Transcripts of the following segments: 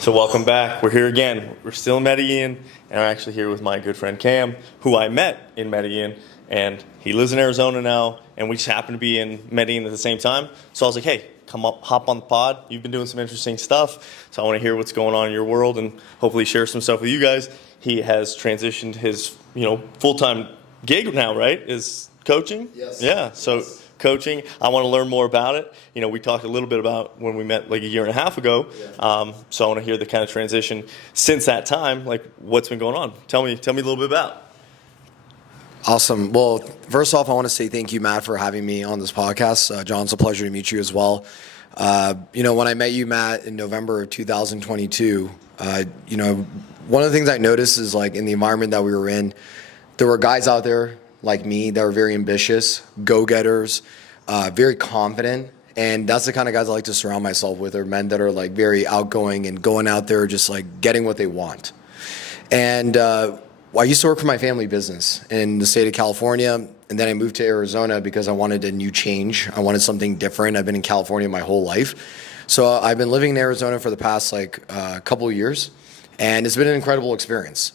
So welcome back. We're here again. We're still in Medellin, and I'm actually here with my good friend Cam, who I met in Medellin, and he lives in Arizona now, and we just happen to be in Medellin at the same time. So I was like, hey, come up, hop on the pod. You've been doing some interesting stuff, so I want to hear what's going on in your world and hopefully share some stuff with you guys. He has transitioned his, full-time gig now, right? Is coaching? Yes. Yeah. So. Yes. Coaching. I want to learn more about it. We talked a little bit about when we met like a year and a half ago. Yeah. So I want to hear the kind of transition since that time. Like, what's been going on? Tell me a little bit about. Awesome. Well, first off, I want to say thank you, Matt, for having me on this podcast. John, it's a pleasure to meet you as well. When I met you, Matt, in November of 2022, one of the things I noticed is like in the environment that we were in, there were guys out there like me that were very ambitious, go-getters, very confident. And that's the kind of guys I like to surround myself with, are men that are like very outgoing and going out there just like getting what they want. And I used to work for my family business in the state of California, and then I moved to Arizona because I wanted a new change. I wanted something different. I've been in California my whole life. So I've been living in Arizona for the past couple of years, and it's been an incredible experience.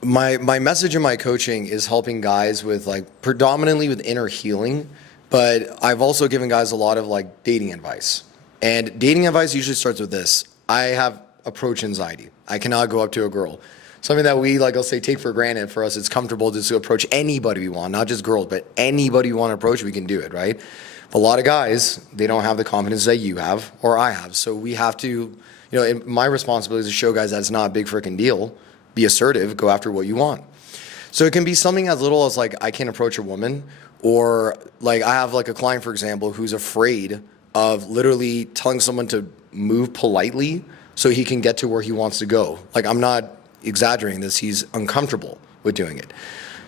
My message in my coaching is helping guys with predominantly with inner healing, but I've also given guys a lot of dating advice. And dating advice usually starts with this: I have approach anxiety. I cannot go up to a girl. Something that we I'll say take for granted. For us, it's comfortable just to approach anybody we want, not just girls, but anybody we want to approach, we can do it, right? But a lot of guys, they don't have the confidence that you have or I have. So we have to, my responsibility is to show guys that it's not a big freaking deal. Be assertive, go after what you want. So it can be something as little as I can't approach a woman, or I have a client, for example, who's afraid of literally telling someone to move politely so he can get to where he wants to go. I'm not exaggerating this, he's uncomfortable with doing it.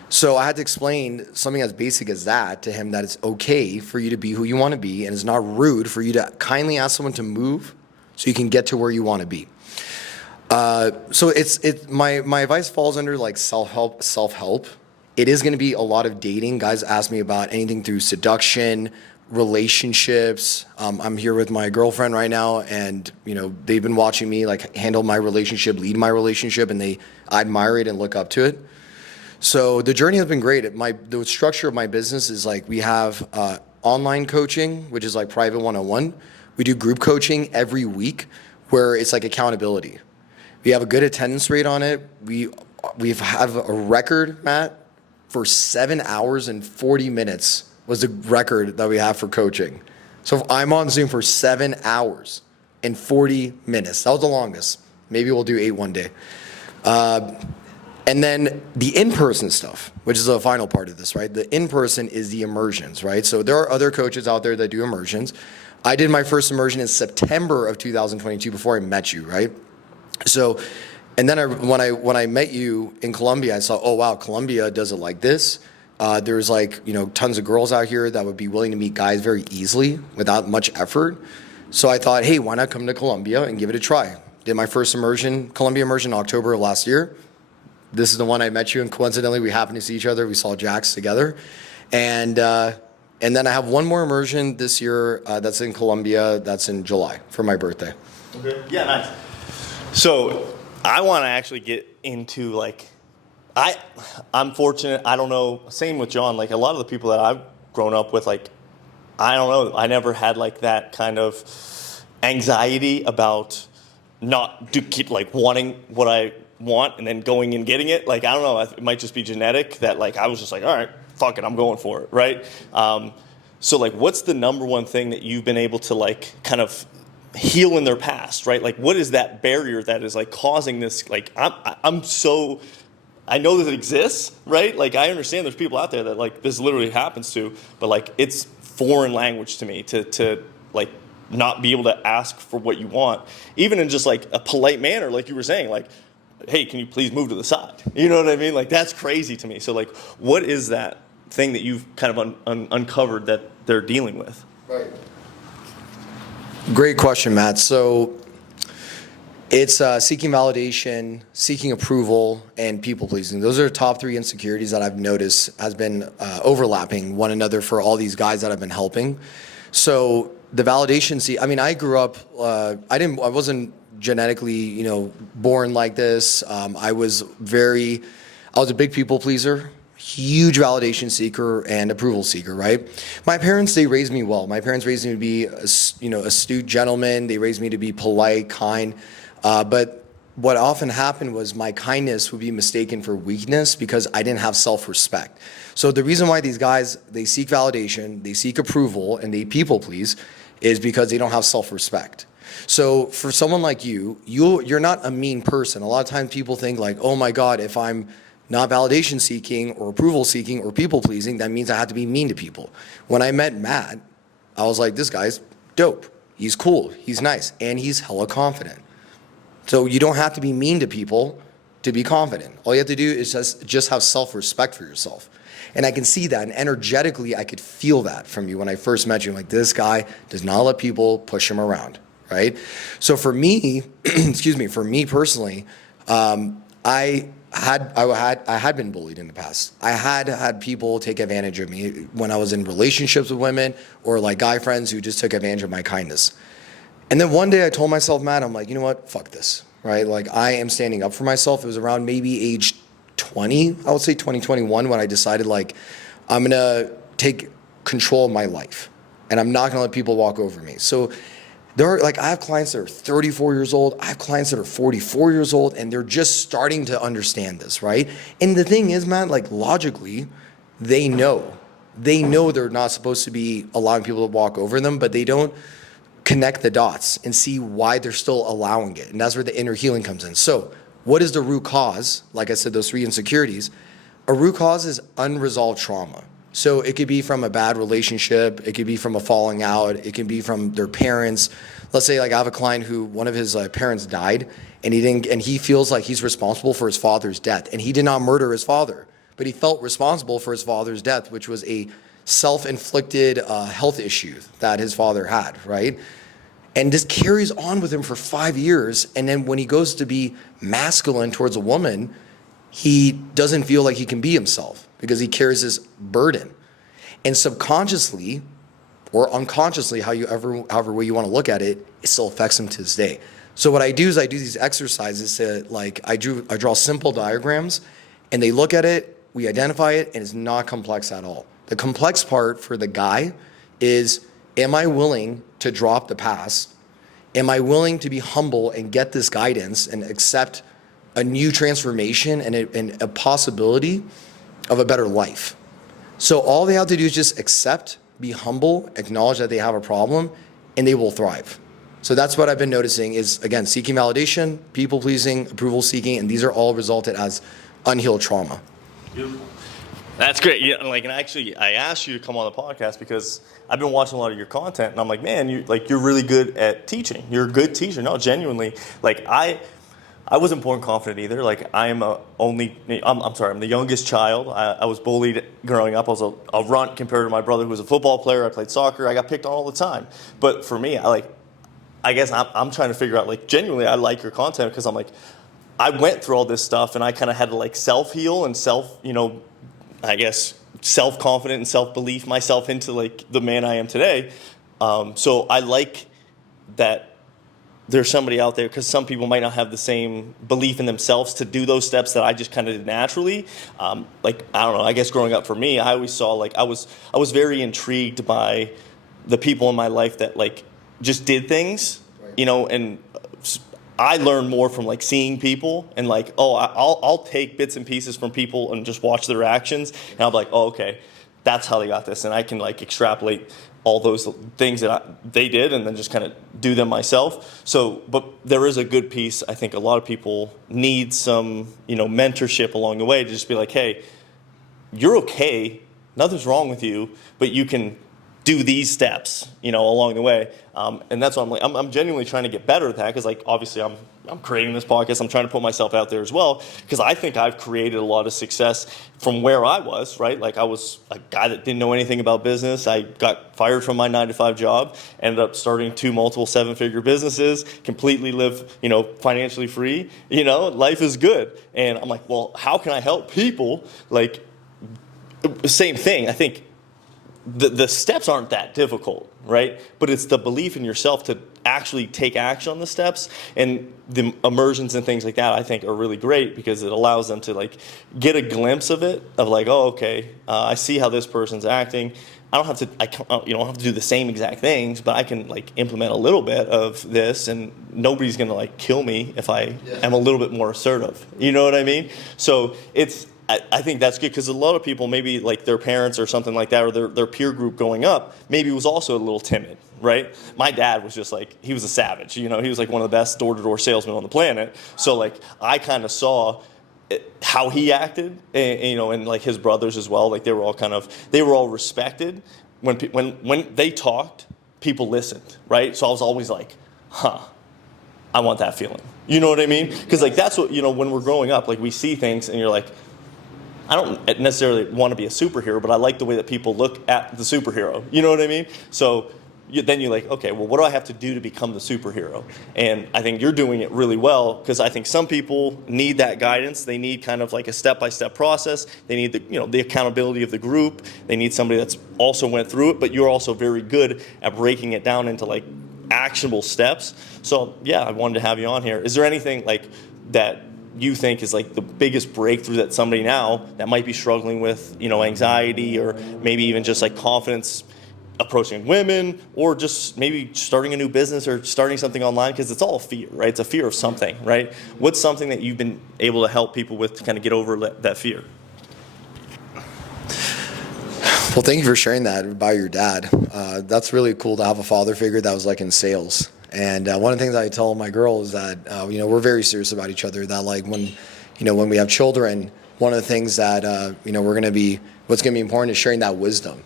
So I had to explain something as basic as that to him, that it's okay for you to be who you want to be, and it's not rude for you to kindly ask someone to move so you can get to where you want to be. So my advice falls under self-help. It is going to be a lot of dating. Guys ask me about anything through seduction, relationships. I'm here with my girlfriend right now, and they've been watching me handle my relationship, lead my relationship, and I admire it and look up to it. So the journey has been great. The structure of my business is we have online coaching, which is private one-on-one. We do group coaching every week, where it's accountability. We have a good attendance rate on it. We've have a record, Matt, for 7 hours and 40 minutes was the record that we have for coaching. So if I'm on Zoom for 7 hours and 40 minutes, that was the longest. Maybe we'll do 8 one day. And then the in-person stuff, which is the final part of this, right? The in-person is the immersions, right? So there are other coaches out there that do immersions. I did my first immersion in September of 2022 before I met you, right? So, and then when I met you in Colombia, I saw, oh wow, Colombia does it like this. There's tons of girls out here that would be willing to meet guys very easily without much effort. So I thought, hey, why not come to Colombia and give it a try? Did my first Colombia immersion in October of last year. This is the one I met you, and coincidentally, we happened to see each other. We saw Jax together. And then I have one more immersion this year that's in Colombia, that's in July for my birthday. Okay. Yeah, nice. So I want to actually get into I'm fortunate. I don't know. Same with John. A lot of the people that I've grown up with, I don't know. I never had that kind of anxiety about keep wanting what I want and then going and getting it. I don't know. It might just be genetic that I was just all right, fuck it, I'm going for it, right? So what's the number one thing that you've been able to kind of heal in their past, right? What is that barrier that is causing this? I know that it exists, right? I understand there's people out there that this literally happens to, but it's foreign language to me to not be able to ask for what you want, even in just a polite manner, like you were saying, hey, can you please move to the side? You know what I mean? That's crazy to me. So what is that thing that you've kind of uncovered that they're dealing with? Right. Great question, Matt. So it's seeking validation, seeking approval, and people pleasing. Those are the top 3 insecurities that I've noticed has been overlapping one another for all these guys that I've been helping. So the validation, see, I mean, I grew up, I wasn't genetically, born like this. I was a big people pleaser, huge validation seeker and approval seeker, right? My parents, they raised me well. My parents raised me to be, astute gentlemen. They raised me to be polite, kind. But what often happened was my kindness would be mistaken for weakness because I didn't have self-respect. So the reason why these guys, they seek validation, they seek approval, and they people please is because they don't have self-respect. So for someone like you're not a mean person. A lot of times people think like, oh my God, if I'm not validation seeking or approval seeking or people pleasing, that means I have to be mean to people. When I met Matt, I was like, this guy's dope. He's cool, he's nice, and he's hella confident. So you don't have to be mean to people to be confident. All you have to do is just have self-respect for yourself. And I can see that, and energetically, I could feel that from you when I first met you. Like, this guy does not let people push him around, right? So for me, for me personally, I had been bullied in the past. I had people take advantage of me when I was in relationships with women or like guy friends who just took advantage of my kindness. And then one day I told myself, Matt, I'm like, you know what? Fuck this, right? Like, I am standing up for myself. It was around maybe age 20, I would say 2021, when I decided like, I'm gonna take control of my life and I'm not gonna let people walk over me. So I have clients that are 34 years old. I have clients that are 44 years old, and they're just starting to understand this, right? And the thing is, man, like logically, they know they're not supposed to be allowing people to walk over them, but they don't connect the dots and see why they're still allowing it. And that's where the inner healing comes in. So what is the root cause? Like I said, those 3 insecurities. A root cause is unresolved trauma. So it could be from a bad relationship, it could be from a falling out, it can be from their parents. Let's say like I have a client who one of his parents died and he feels like he's responsible for his father's death, and he did not murder his father, but he felt responsible for his father's death, which was a self-inflicted health issue that his father had, right? And this carries on with him for 5 years, and then when he goes to be masculine towards a woman, he doesn't feel like he can be himself because he carries this burden. And subconsciously or unconsciously, however way you want to look at it, it still affects him to this day. So what I do is I do these exercises to I draw simple diagrams, and they look at it, we identify it, and it's not complex at all. The complex part for the guy is, am I willing to drop the past? Am I willing to be humble and get this guidance and accept a new transformation and a possibility of a better life? So all they have to do is just accept, be humble, acknowledge that they have a problem, and they will thrive. So that's what I've been noticing is, again, seeking validation, people pleasing, approval seeking, and these are all resulted as unhealed trauma. Beautiful. That's great. Yeah, and actually, I asked you to come on the podcast because I've been watching a lot of your content, and I'm like, man, you're really good at teaching. You're a good teacher. No, genuinely. I wasn't born confident either. I'm the youngest child. I was bullied growing up. I was a runt compared to my brother who was a football player. I played soccer. I got picked on all the time. But for me, I guess I'm trying to figure out, genuinely, I like your content because I'm like, I went through all this stuff and I kind of had to self-heal and self-confident and self-belief myself into the man I am today. So I like that there's somebody out there, because some people might not have the same belief in themselves to do those steps that I just kind of did naturally. I don't know, I guess growing up for me, I always saw I was very intrigued by the people in my life that just did things, right. And I learned more from seeing people and I'll take bits and pieces from people and just watch their actions, and I'll be like, oh, okay, that's how they got this, and I can extrapolate all those things that they did and then just kind of do them myself. So, but there is a good piece. I think a lot of people need some, mentorship along the way to just be like, hey, you're okay. Nothing's wrong with you, but you can do these steps, along the way. And that's what I'm genuinely trying to get better at that, because obviously I'm creating this podcast. I'm trying to put myself out there as well, because I think I've created a lot of success from where I was, right? I was a guy that didn't know anything about business. I got fired from my 9-to-5 job, ended up starting 2 multiple 7-figure businesses, completely live, financially free. Life is good. And I'm like, well, how can I help people? Same thing. I think the steps aren't that difficult, right? But it's the belief in yourself to actually take action on the steps, and the immersions and things like that I think are really great because it allows them to like get a glimpse of it, of like, oh, okay, I see how this person's acting. I don't have to, you don't have to do the same exact things, but I can like implement a little bit of this, and nobody's gonna like kill me if I am a little bit more assertive. You know what I mean? So I think that's good because a lot of people, maybe like their parents or something like that, or their peer group growing up, maybe was also a little timid, right? My dad was just like, he was a savage. You know, he was like one of the best door-to-door salesmen on the planet. So like I kind of saw how he acted, and, you know, and like his brothers as well. Like they were all respected. When they talked, people listened, right? So I was always like, I want that feeling. You know what I mean? Because like that's what, you know, when we're growing up, like we see things and you're like, I don't necessarily want to be a superhero, but I like the way that people look at the superhero. You know what I mean? So then you're like, okay, well, what do I have to do to become the superhero? And I think you're doing it really well, because I think some people need that guidance. They need kind of like a step-by-step process. They need the accountability of the group. They need somebody that's also went through it, but you're also very good at breaking it down into like actionable steps. So yeah, I wanted to have you on here. Is there anything like that you think is like the biggest breakthrough that somebody now that might be struggling with, you know, anxiety, or maybe even just like confidence approaching women, or just maybe starting a new business or starting something online? Because it's all fear, right? It's a fear of something, right? What's something that you've been able to help people with to kind of get over that fear? Well, thank you for sharing that about your dad. That's really cool to have a father figure that was like in sales. And one of the things I tell my girl is that, we're very serious about each other, that like when we have children, one of the things that, what's going to be important is sharing that wisdom,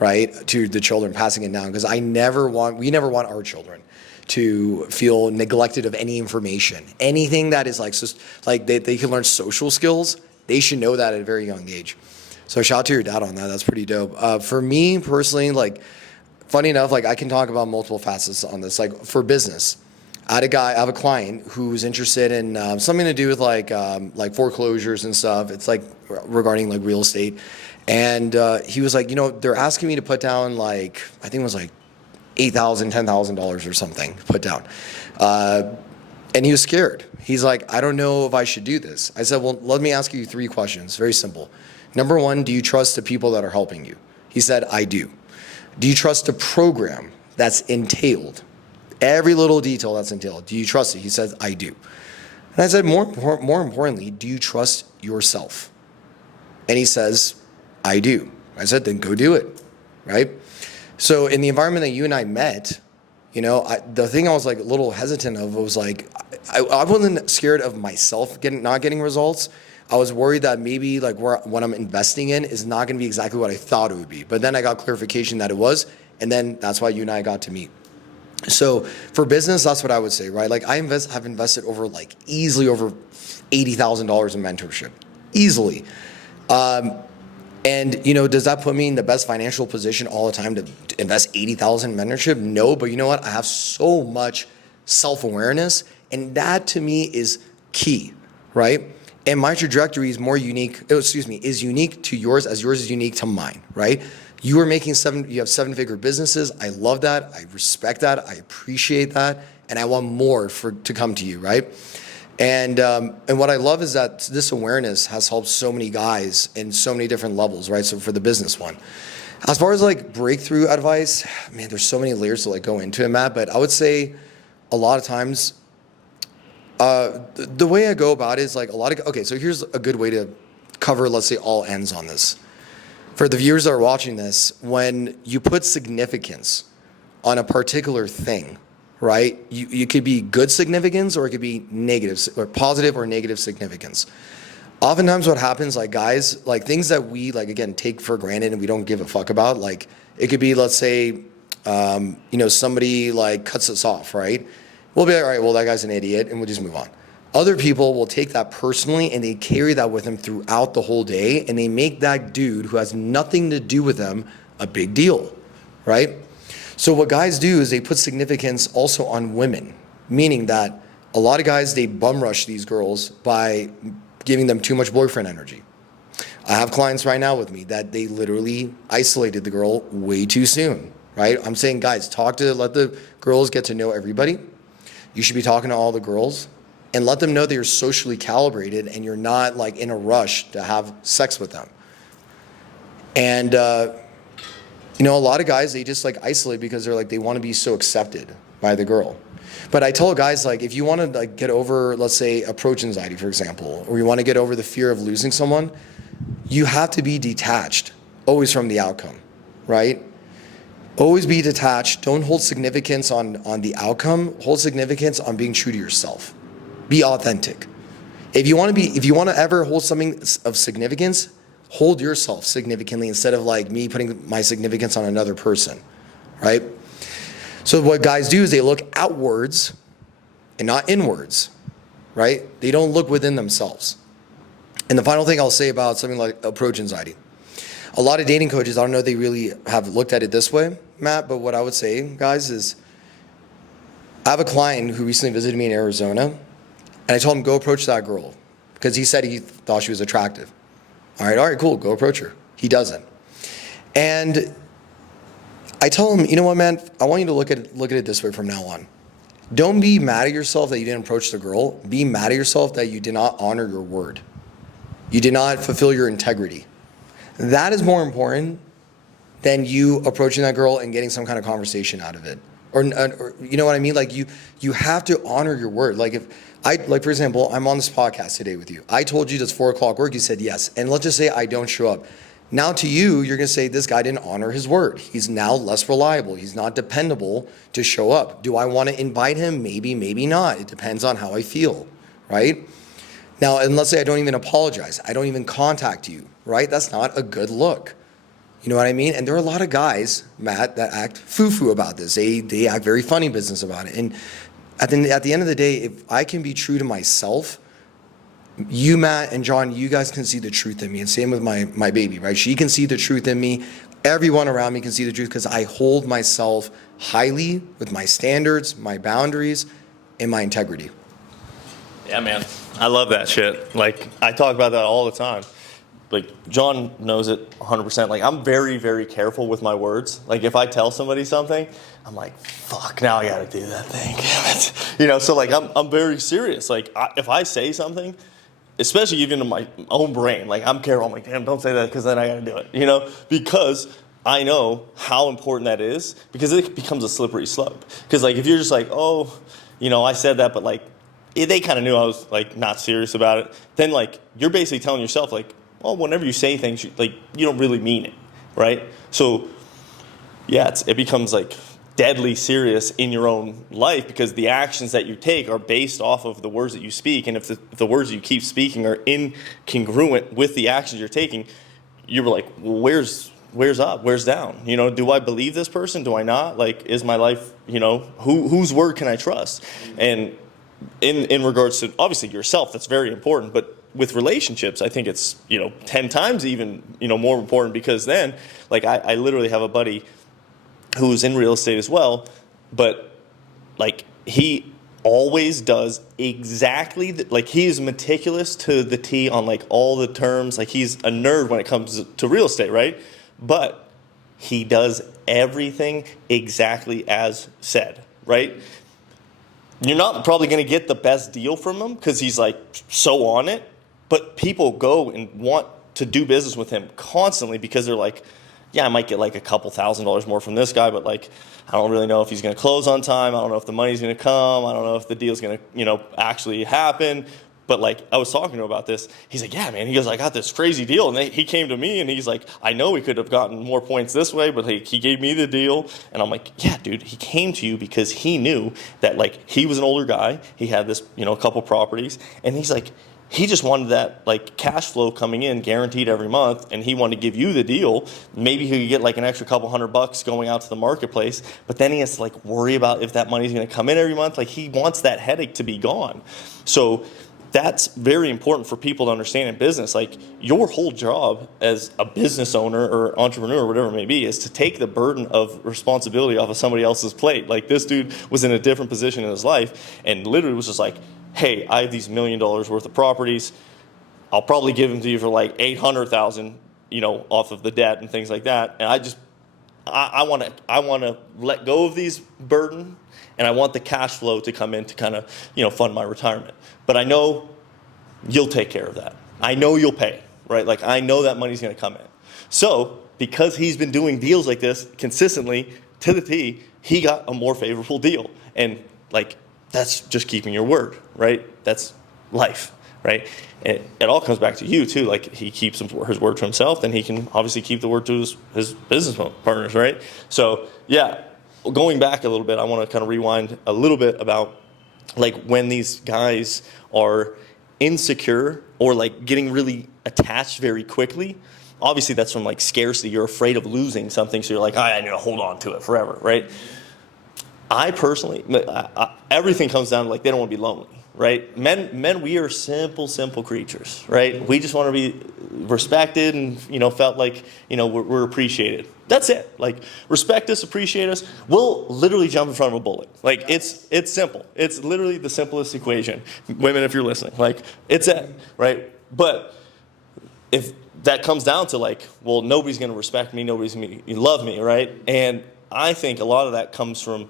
right, to the children, passing it down. Because we never want our children to feel neglected of any information. Anything that is like they can learn social skills, they should know that at a very young age. So shout out to your dad on that. That's pretty dope. For me personally, like, funny enough, like I can talk about multiple facets on this. Like for business, I have a client who's interested in something to do with like foreclosures and stuff. It's like regarding like real estate. And he was like, they're asking me to put down like, I think it was like $8,000, $10,000 or something put down. And he was scared. He's like, I don't know if I should do this. I said, well, let me ask you 3 questions. Very simple. Number 1, do you trust the people that are helping you? He said, I do. Do you trust the program that's entailed? Every little detail that's entailed. Do you trust it? He says, I do. And I said, more importantly, do you trust yourself? And he says, I do. I said, then go do it, right? So in the environment that you and I met, the thing I was like a little hesitant of was like, I wasn't scared of myself not getting results. I was worried that maybe like what I'm investing in is not going to be exactly what I thought it would be. But then I got clarification that it was, and then that's why you and I got to meet. So for business, that's what I would say, right? Like have invested easily over $80,000 in mentorship, easily. And does that put me in the best financial position all the time to invest $80,000 in mentorship? No, but you know what? I have so much self-awareness, and that to me is key, right? And my trajectory is is unique to yours as yours is unique to mine, right? You are making you have 7-figure businesses. I love that. I respect that. I appreciate that. And I want more to come to you, right? And what I love is that this awareness has helped so many guys in so many different levels, right? So for the business one. As far as like breakthrough advice, man, there's so many layers to like go into it, Matt, but I would say a lot of times, the way I go about it is like so here's a good way to cover, let's say, all ends on this. For the viewers that are watching this, when you put significance on a particular thing, right? You could be good significance, or it could be negative, or positive or negative significance. Oftentimes what happens, like guys, like things that we like, again, take for granted and we don't give a fuck about, like it could be, let's say, somebody like cuts us off, right? We'll be like, all right, well, that guy's an idiot, and we'll just move on. Other people will take that personally, and they carry that with them throughout the whole day, and they make that dude who has nothing to do with them a big deal, right? So what guys do is they put significance also on women, meaning that a lot of guys, they bum rush these girls by giving them too much boyfriend energy, I have clients right now with me that they literally isolated the girl way too soon, right? I'm saying, guys, let the girls get to know everybody. You should be talking to all the girls and let them know that you're socially calibrated and you're not like in a rush to have sex with them. And, you know, a lot of guys, they just like isolate because they're like, they want to be so accepted by the girl. But I tell guys, like, if you want to like get over, let's say, approach anxiety, for example, or you want to get over the fear of losing someone, you have to be detached always from the outcome, right? Always be detached. Don't hold significance on the outcome. Hold significance on being true to yourself. Be authentic. If you want to ever hold something of significance, hold yourself significantly instead of like me putting my significance on another person, right? So what guys do is they look outwards and not inwards, right? They don't look within themselves. And the final thing I'll say about something like approach anxiety. A lot of dating coaches, I don't know if they really have looked at it this way, Matt, but what I would say, guys, is I have a client who recently visited me in Arizona, and I told him, go approach that girl, because he said he thought she was attractive. All right, cool, go approach her. He doesn't. And I tell him, you know what, man, I want you to look at it this way from now on. Don't be mad at yourself that you didn't approach the girl. Be mad at yourself that you did not honor your word. You did not fulfill your integrity. That is more important than you approaching that girl and getting some kind of conversation out of it. Or you know what I mean? Like you have to honor your word. Like for example, I'm on this podcast today with you. I told you does 4 o'clock work? You said yes. And let's just say I don't show up. Now to you, you're going to say this guy didn't honor his word. He's now less reliable. He's not dependable to show up. Do I want to invite him? Maybe, maybe not. It depends on how I feel, right? Now, and let's say I don't even apologize. I don't even contact you, right? That's not a good look. You know what I mean? And there are a lot of guys, Matt, that act foo-foo about this. They act very funny business about it. And at the end of the day, if I can be true to myself, you, Matt, and John, you guys can see the truth in me. And same with my baby, right? She can see the truth in me. Everyone around me can see the truth because I hold myself highly with my standards, my boundaries, and my integrity. Yeah, man. I love that shit. Like, I talk about that all the time. Like, John knows it 100%. Like, I'm very, very careful with my words. Like, if I tell somebody something, I'm like, fuck, now I gotta do that thing. Damn it. You know, so, like, I'm very serious. Like, if I say something, especially even in my own brain, like, I'm careful. I'm like, damn, don't say that because then I gotta do it. You know, because I know how important that is because it becomes a slippery slope. Because, like, if you're just like, oh, you know, I said that, but, like, they kind of knew I was, like, not serious about it, then, like, you're basically telling yourself, like, well, whenever you say things, like, you don't really mean it, right? So, yeah, it becomes, like, deadly serious in your own life because the actions that you take are based off of the words that you speak. And if the words you keep speaking are incongruent with the actions you're taking, you're like, well, where's up? Where's down? You know, do I believe this person? Do I not? Like, is my life, you know, whose word can I trust? And in regards to, obviously, yourself, that's very important. But with relationships, I think it's, 10 times even, more important because then, like, I literally have a buddy who's in real estate as well, but, like, he always does exactly, like, he is meticulous to the T on, like, all the terms. Like, he's a nerd when it comes to real estate, right? But he does everything exactly as said, right? You're not probably going to get the best deal from him because he's, like, so on it. But people go and want to do business with him constantly because they're like, yeah, I might get like a couple $1,000s more from this guy, but, like, I don't really know if he's going to close on time. I don't know if the money's going to come. I don't know if the deal's going to, actually happen. But, like, I was talking to him about this. He's like, yeah, man. He goes, I got this crazy deal. And he came to me and he's like, I know we could have gotten more points this way, but he gave me the deal. And I'm like, yeah, dude, he came to you because he knew that, like, he was an older guy. He had this, a couple properties. And he's like, he just wanted that, like, cash flow coming in guaranteed every month, and he wanted to give you the deal. Maybe he could get, like, an extra couple $100 going out to the marketplace, but then he has to, like, worry about if that money's going to come in every month. Like, he wants that headache to be gone. So that's very important for people to understand in business. Like, your whole job as a business owner or entrepreneur or whatever it may be is to take the burden of responsibility off of somebody else's plate. Like, this dude was in a different position in his life and literally was just like, hey, I have these $1 million worth of properties. I'll probably give them to you for like 800,000, off of the debt and things like that. And I want to let go of these burden, and I want the cash flow to come in to kind of, fund my retirement. But I know you'll take care of that. I know you'll pay, right? Like, I know that money's going to come in. So because he's been doing deals like this consistently to the T, he got a more favorable deal. And like, that's just keeping your word, right? That's life, right? It all comes back to you too. Like, he keeps his word to himself, then he can obviously keep the word to his business partners, right? So yeah, going back a little bit, I want to kind of rewind a little bit about like when these guys are insecure or like getting really attached very quickly. Obviously that's from like scarcity. You're afraid of losing something, so you're like, I need to hold on to it forever, right? I personally, everything comes down to like, they don't want to be lonely, right? Men, we are simple creatures, right? We just want to be respected and, felt like, we're appreciated. That's it. Like, respect us, appreciate us. We'll literally jump in front of a bullet. Like, it's simple. It's literally the simplest equation. Women, if you're listening, like, it's it, right? But if that comes down to like, well, nobody's going to respect me, nobody's going to love me, right? And I think a lot of that comes from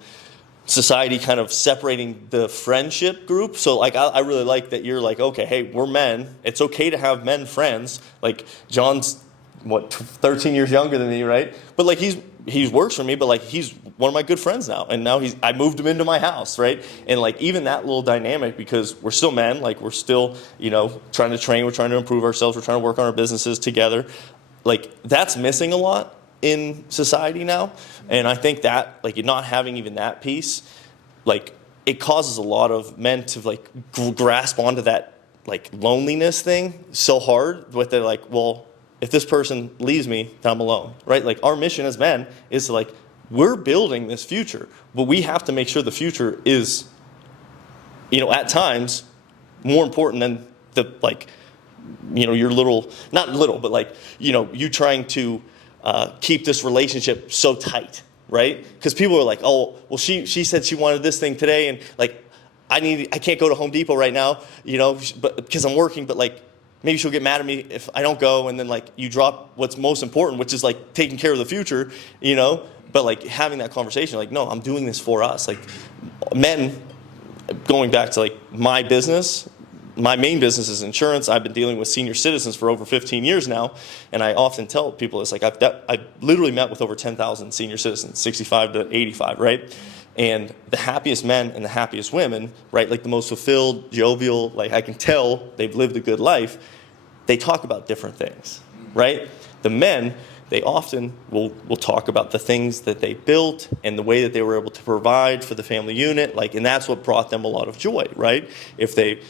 society kind of separating the friendship group. So like, I really like that you're like, okay, hey, we're men. It's okay to have men friends. Like, John's 13 years younger than me, right? But like, he works for me, but like, he's one of my good friends now. And now I moved him into my house, right? And like, even that little dynamic, because we're still men, like, we're still, trying to train, we're trying to improve ourselves, we're trying to work on our businesses together. Like, that's missing a lot in society now. And I think that like, you're not having even that piece, like, it causes a lot of men to like grasp onto that like loneliness thing so hard, with they're like, well, if this person leaves me, then I'm alone, right? Like, our mission as men is to like, we're building this future, but we have to make sure the future is, at times more important than the like, your little, not little, but like, you trying to keep this relationship so tight, right? Because people are like, oh, well, she said she wanted this thing today, and like, I can't go to Home Depot right now, but because I'm working, but like, maybe she'll get mad at me if I don't go, and then like, you drop what's most important, which is like taking care of the future, but like, having that conversation, like, no, I'm doing this for us. Like, men, going back to like my business, my main business is insurance. I've been dealing with senior citizens for over 15 years now, and I often tell people, it's like, I've literally met with over 10,000 senior citizens, 65 to 85, right? And the happiest men and the happiest women, right, like the most fulfilled, jovial, like, I can tell they've lived a good life, they talk about different things, right? The men, they often will talk about the things that they built and the way that they were able to provide for the family unit, like, and that's what brought them a lot of joy, right? If they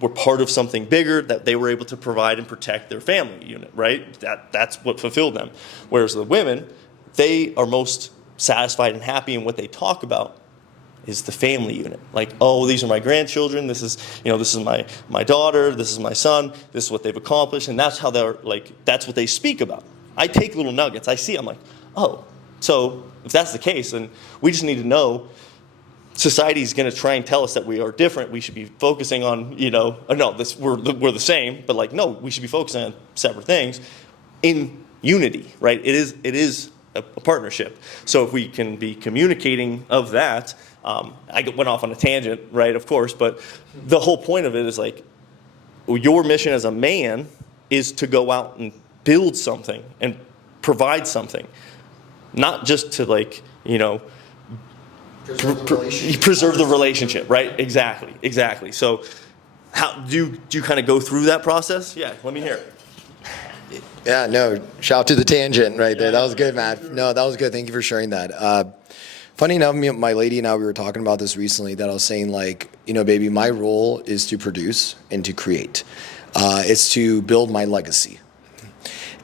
were part of something bigger, that they were able to provide and protect their family unit, right? That's what fulfilled them. Whereas the women, they are most satisfied and happy, and what they talk about is the family unit. Like, oh, these are my grandchildren, this is my daughter, this is my son, this is what they've accomplished, and that's how they're like, that's what they speak about. I take little nuggets, I see, I'm like, oh, so if that's the case, then we just need to know society is going to try and tell us that we are different. We should be focusing on, we're the same, but like, no, we should be focusing on separate things in unity, right? It is a partnership. So if we can be communicating of that, I went off on a tangent, right, of course, but the whole point of it is like, your mission as a man is to go out and build something and provide something, not just to like, preserve the relationship, right? Exactly. So how do you kind of go through that process? Yeah, let me hear it. Yeah, no, shout out to the tangent right there. That was good, Matt. No, that was good. Thank you for sharing that. Funny enough, my lady and I, we were talking about this recently, that I was saying like, baby, my role is to produce and to create. It's to build my legacy.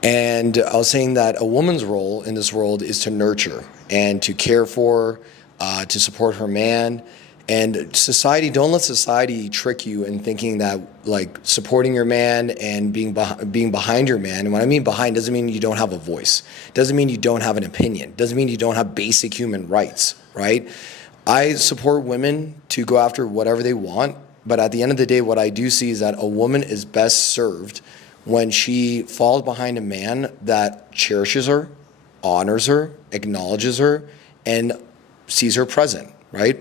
And I was saying that a woman's role in this world is to nurture and to care for, to support her man. And society, don't let society trick you in thinking that like supporting your man and being behind your man. And when I mean behind, doesn't mean you don't have a voice. Doesn't mean you don't have an opinion. Doesn't mean you don't have basic human rights, right? I support women to go after whatever they want, But at the end of the day, what I do see is that a woman is best served when she falls behind a man that cherishes her, honors her, acknowledges her, and sees her present, right?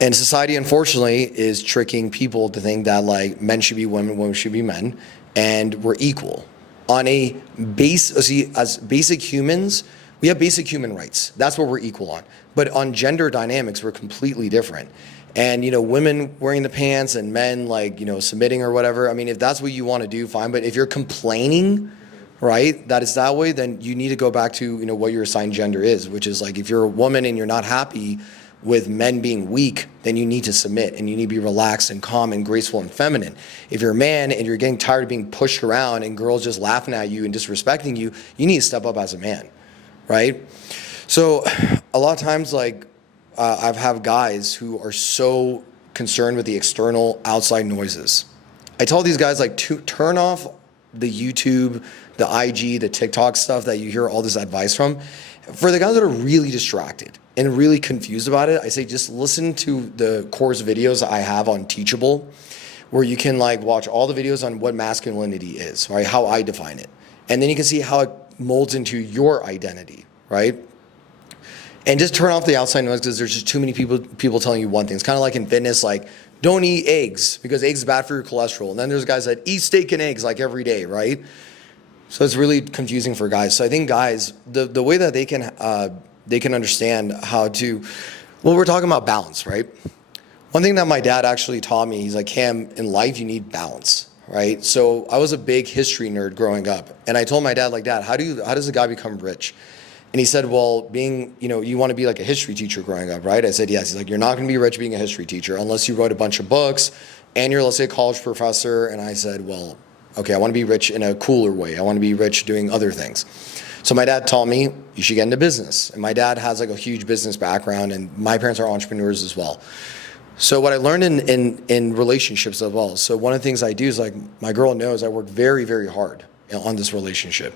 And society, unfortunately, is tricking people to think that like men should be women, women should be men, and we're equal. On a as basic humans, we have basic human rights. That's what we're equal on. But on gender dynamics, we're completely different. And women wearing the pants and men like submitting or whatever. I mean, if that's what you want to do, fine. But if you're complaining, right, that it's that way, then you need to go back to what your assigned gender is, which is like if you're a woman and you're not happy with men being weak, then you need to submit and you need to be relaxed and calm and graceful and feminine. If you're a man and you're getting tired of being pushed around and girls just laughing at you and disrespecting you, you need to step up as a man, right? So a lot of times, like I've had guys who are so concerned with the external outside noises. I tell these guys like to turn off the YouTube, the IG, the TikTok stuff that you hear all this advice from. For the guys that are really distracted and really confused about it, I say just listen to the course videos I have on Teachable, where you can like watch all the videos on what masculinity is, right? How I define it. And then you can see how it molds into your identity, right? And just turn off the outside noise because there's just too many people telling you one thing. It's kind of like in fitness, like don't eat eggs because eggs are bad for your cholesterol. And then there's guys that eat steak and eggs like every day, right? So it's really confusing for guys. So I think guys, the way that they can understand how to, well, we're talking about balance, right? One thing that my dad actually taught me, he's like, Cam, in life you need balance, right? So I was a big history nerd growing up, and I told my dad, like, Dad, how does a guy become rich? And he said, well, being, you want to be like a history teacher growing up, right? I said, yes. He's like, you're not going to be rich being a history teacher unless you wrote a bunch of books and you're, let's say, a college professor. And I said, well, okay, I want to be rich in a cooler way. I want to be rich doing other things. So my dad taught me you should get into business. And my dad has like a huge business background, and my parents are entrepreneurs as well. So what I learned in relationships as well. So one of the things I do is like my girl knows I work very, very hard on this relationship.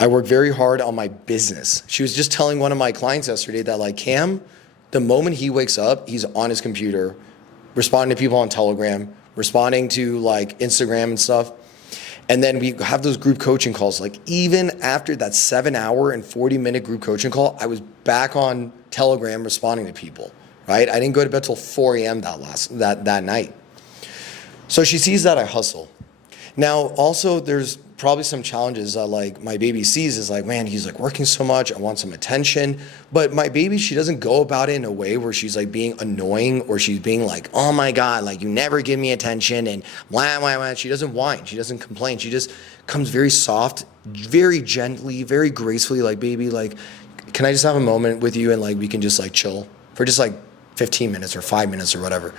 I work very hard on my business. She was just telling one of my clients yesterday that like Cam, the moment he wakes up, he's on his computer, responding to people on Telegram, responding to like Instagram and stuff. And then we have those group coaching calls. Like even after that 7-hour and 40-minute group coaching call, I was back on Telegram responding to people, right? I didn't go to bed till 4 a.m. that night. So she sees that I hustle. Now, also there's probably some challenges that like my baby sees is like, man, he's like working so much. I want some attention. But my baby, she doesn't go about it in a way where she's like being annoying or she's being like, oh my God, like you never give me attention and wah, wah, wah. She doesn't whine. She doesn't complain. She just comes very soft, very gently, very gracefully, like, baby, like, can I just have a moment with you and like we can just like chill for just like 15 minutes or 5 minutes or whatever.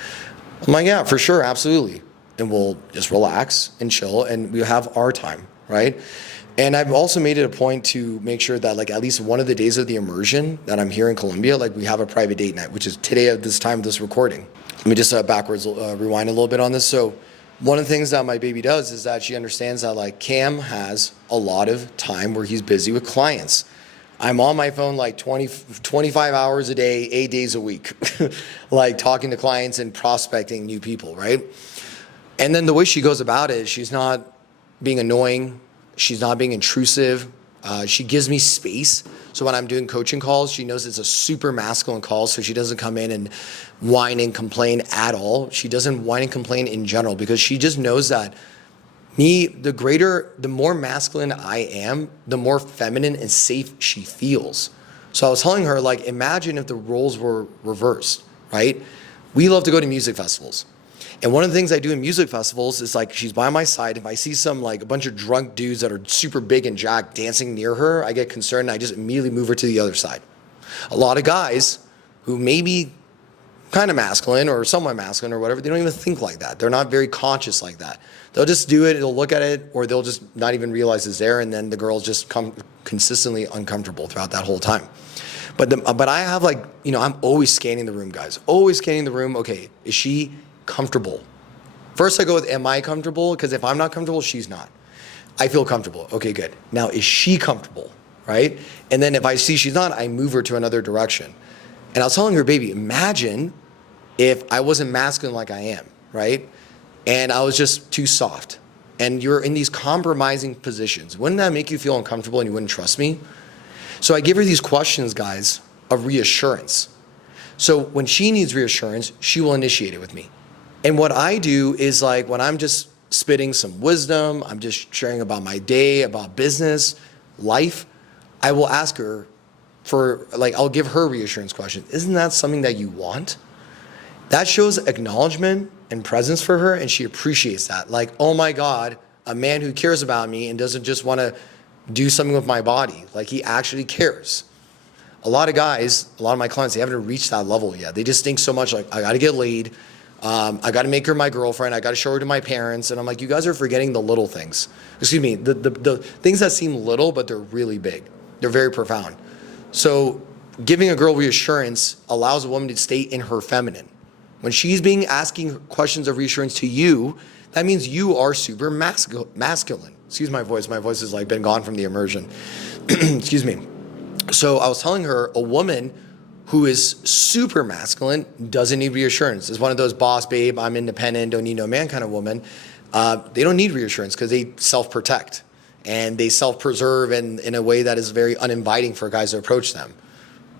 I'm like, yeah, for sure, absolutely. And we'll just relax and chill and we have our time, right? And I've also made it a point to make sure that like at least one of the days of the immersion that I'm here in Colombia, like we have a private date night, which is today at this time of this recording. Let me just rewind a little bit on this. So one of the things that my baby does is that she understands that like Cam has a lot of time where he's busy with clients. I'm on my phone like 25 hours a day, 8 days a week, like talking to clients and prospecting new people, right? And then the way she goes about it, she's not being annoying. She's not being intrusive. She gives me space. So when I'm doing coaching calls, she knows it's a super masculine call. So she doesn't come in and whine and complain at all. She doesn't whine and complain in general because she just knows that the more masculine I am, the more feminine and safe she feels. So I was telling her, like, imagine if the roles were reversed, right? We love to go to music festivals. And one of the things I do in music festivals is like she's by my side. If I see some like a bunch of drunk dudes that are super big and jacked dancing near her, I get concerned and I just immediately move her to the other side. A lot of guys who may be kind of masculine or somewhat masculine or whatever, they don't even think like that. They're not very conscious like that. They'll just do it, they'll look at it, or they'll just not even realize it's there, and then the girls just come consistently uncomfortable throughout that whole time. But I have like, I'm always scanning the room, guys. Always scanning the room. Okay, is she comfortable? First I go with, am I comfortable? Because if I'm not comfortable, she's not. I feel comfortable. Okay, good. Now, is she comfortable, right? And then if I see she's not, I move her to another direction. And I was telling her, baby, imagine if I wasn't masculine like I am, right? And I was just too soft. And you're in these compromising positions. Wouldn't that make you feel uncomfortable and you wouldn't trust me? So I give her these questions, guys, of reassurance. So when she needs reassurance, she will initiate it with me. And what I do is like when I'm just spitting some wisdom, I'm just sharing about my day, about business, life, I will ask her for, like, I'll give her reassurance question. Isn't that something that you want? That shows acknowledgement and presence for her, and she appreciates that. Like, oh my God, a man who cares about me and doesn't just want to do something with my body. Like, he actually cares. A lot of guys, a lot of my clients, they haven't reached that level yet. They just think so much like, I got to get laid. I got to make her my girlfriend. I got to show her to my parents. And I'm like, you guys are forgetting the little things. Excuse me, the things that seem little, but they're really big. They're very profound. So giving a girl reassurance allows a woman to stay in her feminine. When she's being asking questions of reassurance to you, that means you are super masculine. Excuse my voice. My voice has like been gone from the immersion. Excuse me. So I was telling her a woman who is super masculine doesn't need reassurance. Is one of those boss babe, I'm independent, don't need no man kind of woman. They don't need reassurance because they self-protect and they self-preserve in a way that is very uninviting for guys to approach them.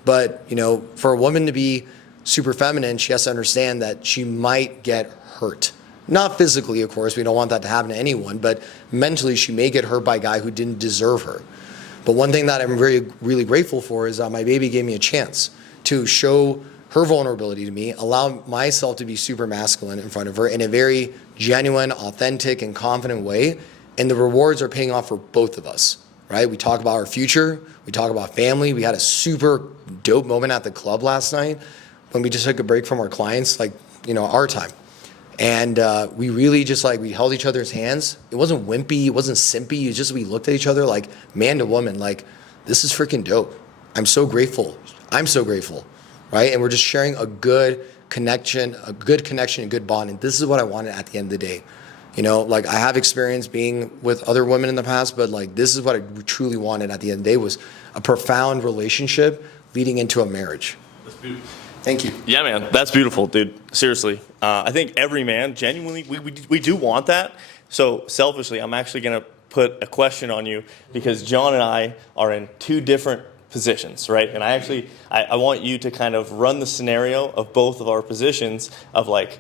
But, you know, for a woman to be super feminine, she has to understand that she might get hurt. Not physically, of course, we don't want that to happen to anyone, but mentally she may get hurt by a guy who didn't deserve her. But one thing that I'm really grateful for is that my baby gave me a chance to show her vulnerability to me, allow myself to be super masculine in front of her in a very genuine, authentic, and confident way. And the rewards are paying off for both of us, right? We talk about our future, we talk about family. We had a super dope moment at the club last night when we just took a break from our clients, like, you know, our time. And we really just like, we held each other's hands. It wasn't wimpy, it wasn't simpy. It's just, we looked at each other like man to woman, like, this is freaking dope. I'm so grateful, right? And we're just sharing a good connection, a good bond. And this is what I wanted at the end of the day. You know, like I have experience being with other women in the past, but like this is what I truly wanted at the end of the day was a profound relationship leading into a marriage. That's beautiful. Thank you. Yeah, man, that's beautiful, dude. Seriously. I think every man, genuinely, we do want that. So selfishly, I'm actually going to put a question on you because John and I are in two different positions, right? And I want you to kind of run the scenario of both of our positions of like,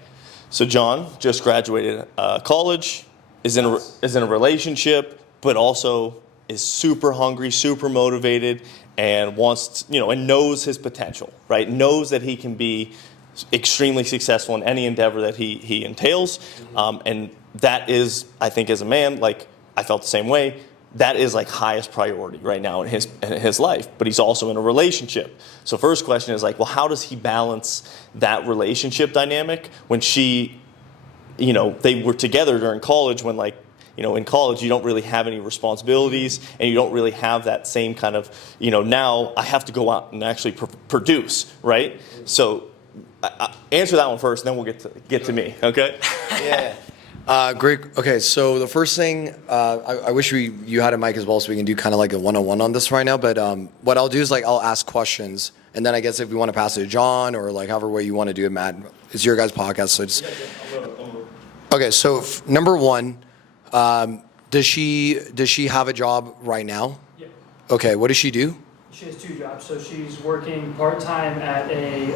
so John just graduated college, is in a relationship, but also is super hungry, super motivated, and wants to, you know, and knows his potential, right? Knows that he can be extremely successful in any endeavor that he entails, and that is, I think, as a man, like I felt the same way. That is like highest priority right now in his life, but he's also in a relationship. So first question is like, well, how does he balance that relationship dynamic when she, you know, they were together during college when like, you know, in college you don't really have any responsibilities and you don't really have that same kind of, you know, now I have to go out and actually produce, right? So answer that one first, then we'll get to me, okay? Yeah. Great. Okay, so the first thing, I wish you had a mic as well so we can do kind of like a one-on-one on this right now, but what I'll do is like I'll ask questions, and then I guess if we want to pass it to John or like however way you want to do it, Matt, it's your guys' podcast, so just... Okay, so number one, does she have a job right now? Yeah. Okay, what does she do? She has two jobs. So she's working part-time at a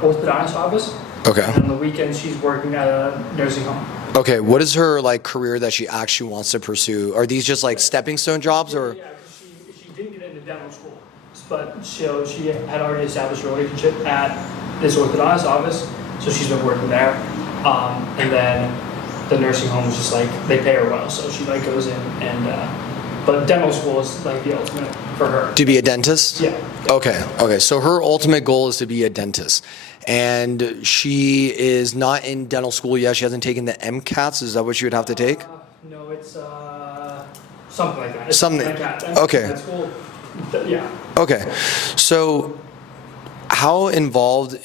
orthodontist office. Okay. And on the weekends, she's working at a nursing home. Okay, what is her like career that she actually wants to pursue? Are these just like stepping stone jobs or? Yeah, because she didn't get into dental school, but she had already established a relationship at this orthodontist office, so she's been working there. And then the nursing home is just like, they pay her well, so she like goes in and, but dental school is like the ultimate for her. To be a dentist? Yeah. Okay, so her ultimate goal is to be a dentist. And she is not in dental school yet. She hasn't taken the MCATs. Is that what she would have to take? No, it's something like that. It's Something. like that. Okay. That's cool. Yeah. Okay. So how involved,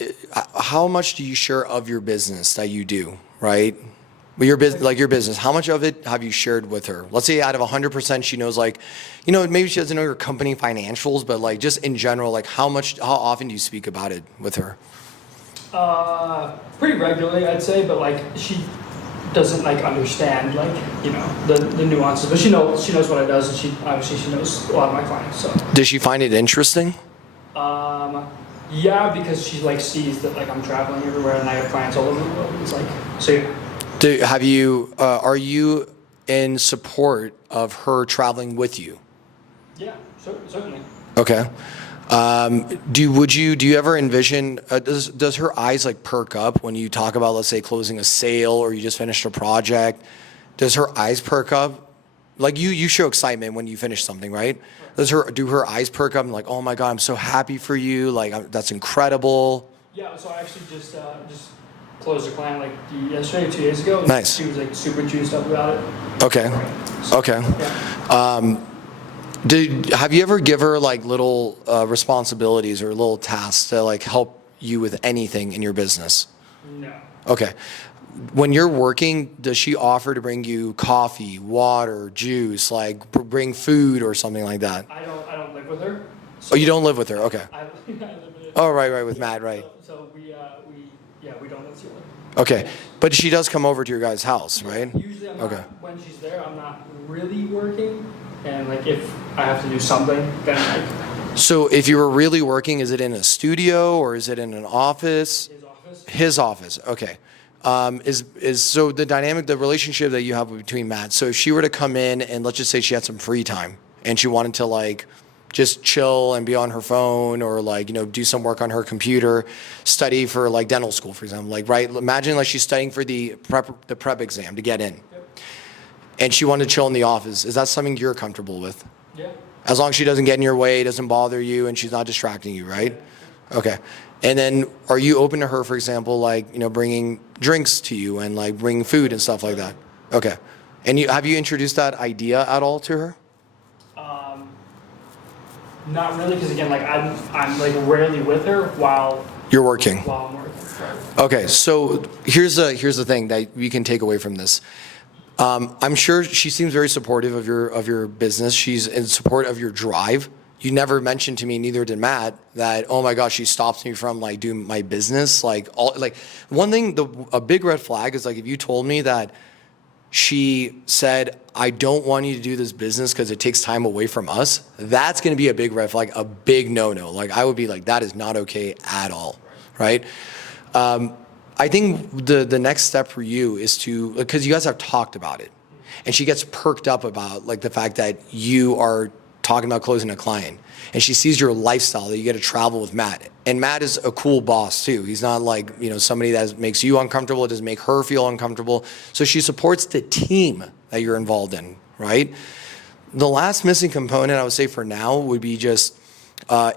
how much do you share of your business that you do, right? Your business, how much of it have you shared with her? Let's say out of 100%, she knows like, you know, maybe she doesn't know your company financials, but like just in general, like how often do you speak about it with her? Pretty regularly, I'd say, but like she doesn't like understand like the nuances, but she knows what it does, and she knows a lot of my clients. So Does she find it interesting? yeah, because she like sees that like I'm traveling everywhere and I have clients all over the world. It's like so yeah. Are you in support of her traveling with you? Yeah, certainly. Okay. Do you ever envision, does her eyes like perk up when you talk about, let's say, closing a sale or you just finished a project? Does her eyes perk up? Like you show excitement when you finish something, right? Do her eyes perk up and like, oh my God, I'm so happy for you. Like, that's incredible. Yeah, so I actually just closed a client like yesterday, 2 days ago. Nice. She was like super juiced up about it. Okay. So, Okay. Yeah. Have you ever give her like little responsibilities or little tasks to like help you with anything in your business? No. Okay. When you're working, does she offer to bring you coffee, water, juice, like bring food or something like that? I don't live with her. Oh, you don't live with her? Okay. I live with her. Oh, right, with Matt, right. So we don't live together. Okay. But she does come over to your guys' house, right? Usually when she's there, I'm not really working. And like if I have to do something, then like So if you were really working, is it in a studio or is it in an office? his office. His office. Okay. Is so the dynamic, the relationship that you have between Matt. So if she were to come in and let's just say she had some free time and she wanted to like just chill and be on her phone or like, do some work on her computer, study for like dental school, for example, like, right. Imagine like she's studying for the prep exam to get in. Yep. And she wanted to chill in the office. Is that something you're comfortable with? Yeah. As long as she doesn't get in your way, doesn't bother you, and she's not distracting you, right? Okay. And then are you open to her, for example, like, bringing drinks to you and like bringing food and stuff like that? Okay. And have you introduced that idea at all to her? Not really, because again, like I'm like rarely with her while You're working. I'm working. Okay. So here's the thing that we can take away from this. I'm sure she seems very supportive of your business. She's in support of your drive. You never mentioned to me, neither did Matt, that oh my gosh, she stops me from like doing my business. Like one thing, a big red flag is like if you told me that she said I don't want you to do this business because it takes time away from us. That's going to be a big red flag, a big no-no. Like I would be like that is not okay at all, right? I think the next step for you is to, because you guys have talked about it, and she gets perked up about like the fact that you are talking about closing a client, and she sees your lifestyle that you get to travel with Matt, and Matt is a cool boss too. He's not like somebody that makes you uncomfortable. It doesn't make her feel uncomfortable. So she supports the team that you're involved in, right? The last missing component I would say for now would be just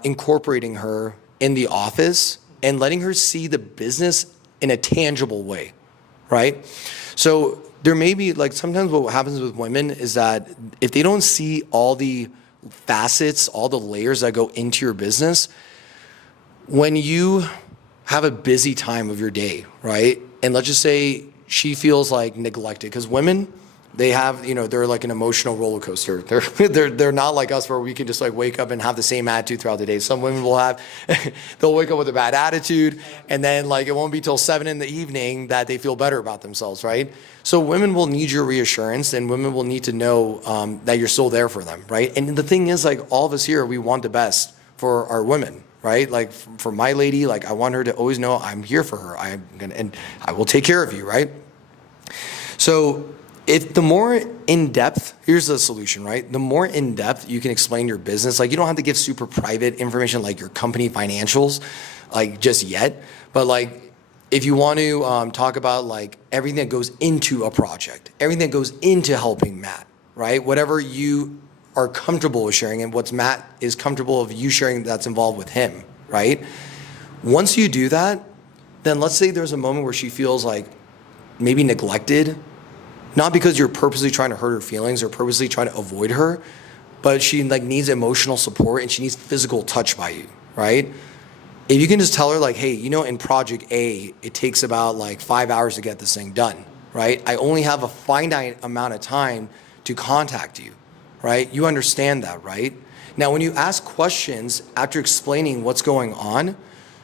incorporating her in the office and letting her see the business in a tangible way, right? So there may be like sometimes what happens with women is that if they don't see all the facets, all the layers that go into your business, when you have a busy time of your day, right? And let's just say she feels like neglected, because women, they have, they're like an emotional roller coaster. They're not like us where we can just like wake up and have the same attitude throughout the day. Some women will have, they'll wake up with a bad attitude, and then like it won't be till 7 p.m. that they feel better about themselves, right? So women will need your reassurance, and women will need to know that you're still there for them, right? And the thing is, like all of us here, we want the best for our women, right? Like for my lady, like I want her to always know I'm here for her. And I will take care of you, right? So if the more in-depth, here's the solution, right? The more in-depth you can explain your business, like you don't have to give super private information like your company financials, like just yet, but like if you want to talk about like everything that goes into a project, everything that goes into helping Matt, right? Whatever you are comfortable with sharing and what Matt is comfortable of you sharing that's involved with him, right? Once you do that, then let's say there's a moment where she feels like maybe neglected, not because you're purposely trying to hurt her feelings or purposely trying to avoid her, but she like needs emotional support and she needs physical touch by you, right? If you can just tell her like, hey, in project A, it takes about like 5 hours to get this thing done, right? I only have a finite amount of time to contact you, right? You understand that, right? Now, when you ask questions after explaining what's going on,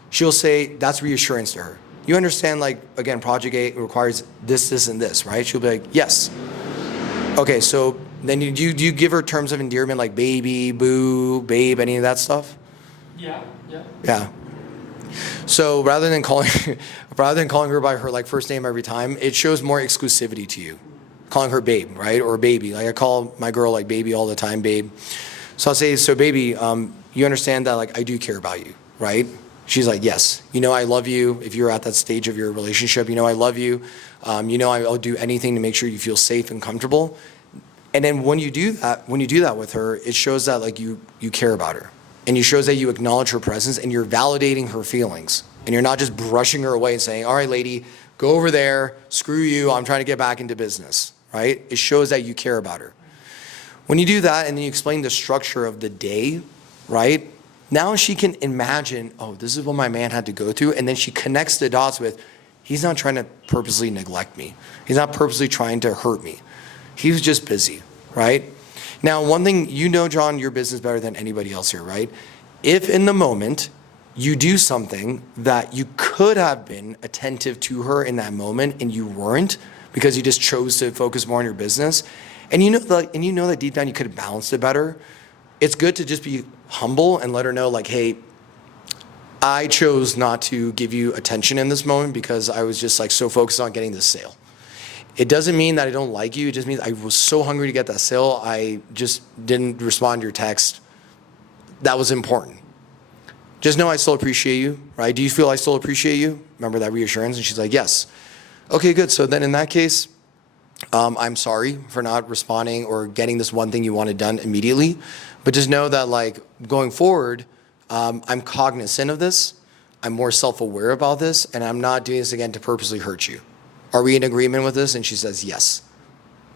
she'll say that's reassurance to her. You understand, like, again, Project 8 requires this, this, and this, right? She'll be like, yes. Okay, so then do you give her terms of endearment like baby, boo, babe, any of that stuff? Yeah, yeah. Yeah. So rather than calling her by her like first name every time, it shows more exclusivity to you. Calling her babe, right? Or baby. Like I call my girl like baby all the time, babe. So I'll say, so baby, you understand that like I do care about you, right? She's like, yes. You know I love you. If you're at that stage of your relationship, you know I love you. You know I'll do anything to make sure you feel safe and comfortable. And then when you do that with her, it shows that like you care about her. And it shows that you acknowledge her presence and you're validating her feelings. And you're not just brushing her away and saying, all right, lady, go over there, screw you, I'm trying to get back into business, right? It shows that you care about her. When you do that and then you explain the structure of the day, right? Now she can imagine, oh, this is what my man had to go through. And then she connects the dots with, he's not trying to purposely neglect me. He's not purposely trying to hurt me. He was just busy, right? Now, one thing, you know, John, your business better than anybody else here, right? If in the moment you do something that you could have been attentive to her in that moment and you weren't because you just chose to focus more on your business, and you know that deep down you could have balanced it better, it's good to just be humble and let her know like, hey, I chose not to give you attention in this moment because I was just like so focused on getting this sale. It doesn't mean that I don't like you. It just means I was so hungry to get that sale, I just didn't respond to your text. That was important. Just know I still appreciate you, right? Do you feel I still appreciate you? Remember that reassurance? And she's like, yes. Okay, good. So then in that case, I'm sorry for not responding or getting this one thing you wanted done immediately. But just know that like going forward, I'm cognizant of this. I'm more self-aware about this. And I'm not doing this again to purposely hurt you. Are we in agreement with this? And she says, yes.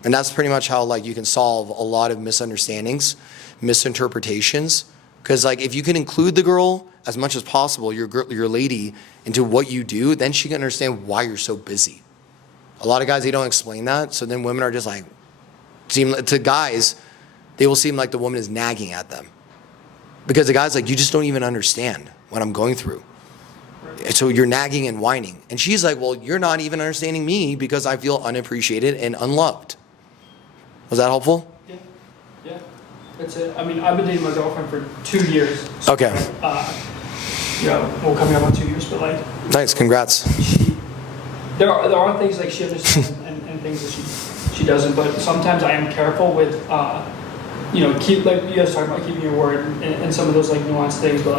And that's pretty much how like you can solve a lot of misunderstandings, misinterpretations. Because like if you can include the girl as much as possible, your lady, into what you do, then she can understand why you're so busy. A lot of guys, they don't explain that. So then women are just like, to guys, they will seem like the woman is nagging at them. Because the guy's like, you just don't even understand what I'm going through. So you're nagging and whining. And she's like, well, you're not even understanding me because I feel unappreciated and unloved. Was that helpful? Yeah, yeah. That's it. I mean, I've been dating my girlfriend for 2 years. So, Okay. Well, coming up on 2 years, but like. Nice, congrats. There are things like she understands and things that she doesn't, but sometimes I am careful with, keep, like you guys talking about keeping your word and some of those like nuanced things, but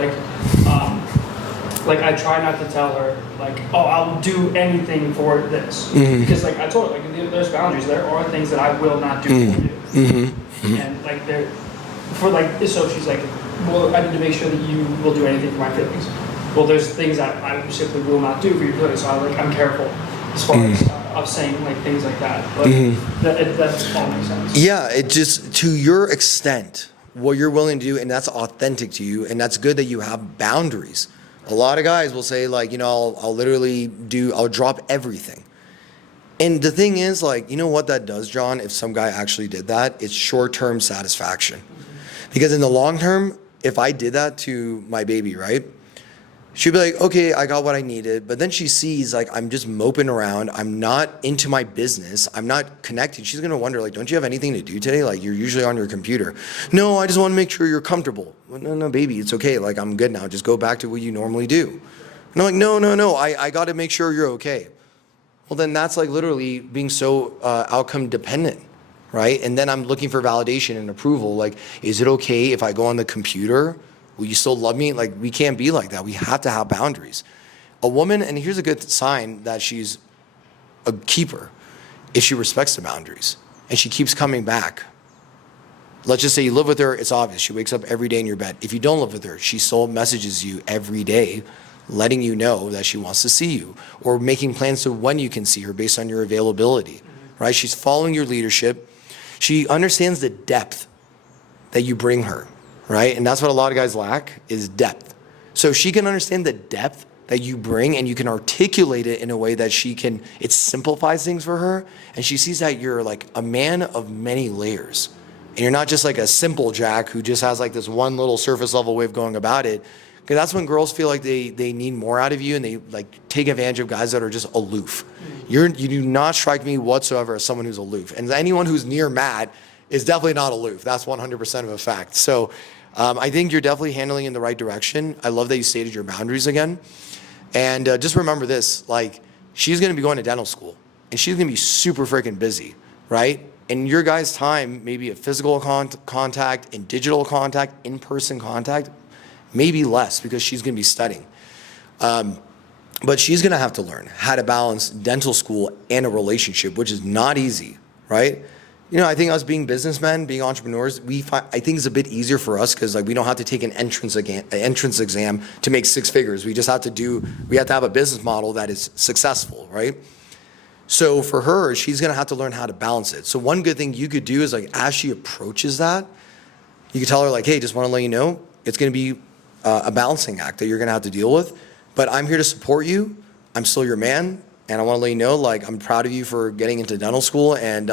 like I try not to tell her like, oh, I'll do anything for this. Mm-hmm. Because like I told her, like there's boundaries. There are things that I will not do for you. Mm-hmm. Mm-hmm. And like so she's like, well, I need to make sure that you will do anything for my feelings. Well, there's things that I simply will not do for your feelings. So I'm careful as far as of saying like things like that. But that all makes sense. Yeah, it just to your extent, what you're willing to do, and that's authentic to you, and that's good that you have boundaries. A lot of guys will say like, I'll literally I'll drop everything. And the thing is like, you know what that does, John, if some guy actually did that, it's short-term satisfaction. Because in the long term, if I did that to my baby, right? She'd be like, okay, I got what I needed. But then she sees like, I'm just moping around. I'm not into my business. I'm not connected. She's going to wonder like, don't you have anything to do today? Like you're usually on your computer. No, I just want to make sure you're comfortable. Well, no, baby, it's okay. Like I'm good now. Just go back to what you normally do. And I'm like, no. I got to make sure you're okay. Well, then that's like literally being so outcome dependent, right? And then I'm looking for validation and approval. Like, is it okay if I go on the computer? Will you still love me? Like, we can't be like that. We have to have boundaries. A woman, and here's a good sign that she's a keeper, if she respects the boundaries and she keeps coming back. Let's just say you live with her, it's obvious. She wakes up every day in your bed. If you don't live with her, she still messages you every day, letting you know that she wants to see you or making plans to when you can see her based on your availability, right? She's following your leadership. She understands the depth that you bring her. Right? And that's what a lot of guys lack is depth. So if she can understand the depth that you bring and you can articulate it in a way that it simplifies things for her. And she sees that you're like a man of many layers. And you're not just like a simple Jack who just has like this one little surface level way of going about it. because that's when girls feel like they need more out of you, and they like take advantage of guys that are just aloof. You do not strike me whatsoever as someone who's aloof, and anyone who's near Matt is definitely not aloof. That's 100% of a fact. So I think you're definitely handling in the right direction. I love that you stated your boundaries again. And just remember this, like, she's going to be going to dental school, and she's going to be super freaking busy, right? And your guys' time, maybe a physical contact, in digital contact, in-person contact, maybe less because she's going to be studying. But she's going to have to learn how to balance dental school and a relationship, which is not easy, right? You know, I think us being businessmen, being entrepreneurs, I think it's a bit easier for us because like we don't have to take an entrance exam to make six figures. We have to have a business model that is successful, right? So for her, she's gonna have to learn how to balance it. So one good thing you could do is like as she approaches that, you could tell her like, hey, just want to let you know, it's gonna be a balancing act that you're gonna have to deal with, but I'm here to support you. I'm still your man. And I want to let you know, like, I'm proud of you for getting into dental school. And,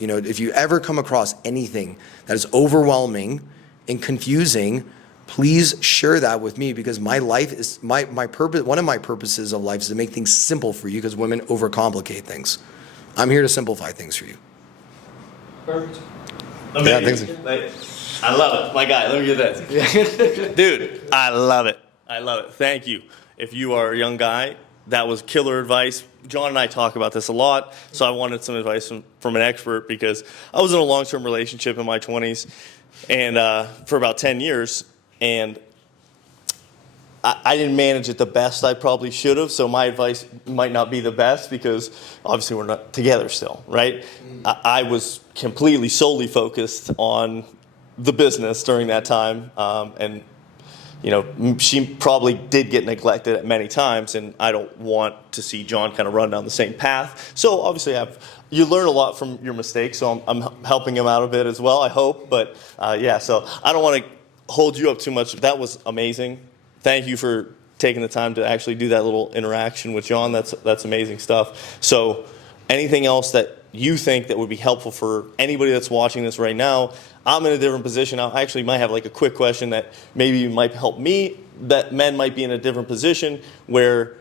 you know, if you ever come across anything that is overwhelming and confusing, please share that with me because my life is my purpose. One of my purposes of life is to make things simple for you because women overcomplicate things. I'm here to simplify things for you. Perfect. Amazing. Yeah, I love it. My guy, let me get that. Dude, I love it. I love it. Thank you. If you are a young guy, that was killer advice. John and I talk about this a lot, so I wanted some advice from an expert because I was in a long-term relationship in my 20s and for about 10 years, and I didn't manage it the best I probably should have, so my advice might not be the best because obviously we're not together still, right? I was completely solely focused on the business during that time, and you know, she probably did get neglected at many times, and I don't want to see John kind of run down the same path. So obviously, you learn a lot from your mistakes, so I'm helping him out a bit as well, I hope. But yeah, so I don't want to hold you up too much. That was amazing. Thank you for taking the time to actually do that little interaction with John. That's amazing stuff. So anything else that you think that would be helpful for anybody that's watching this right now? I'm in a different position. I actually might have like a quick question that maybe might help me, that men might be in a different position where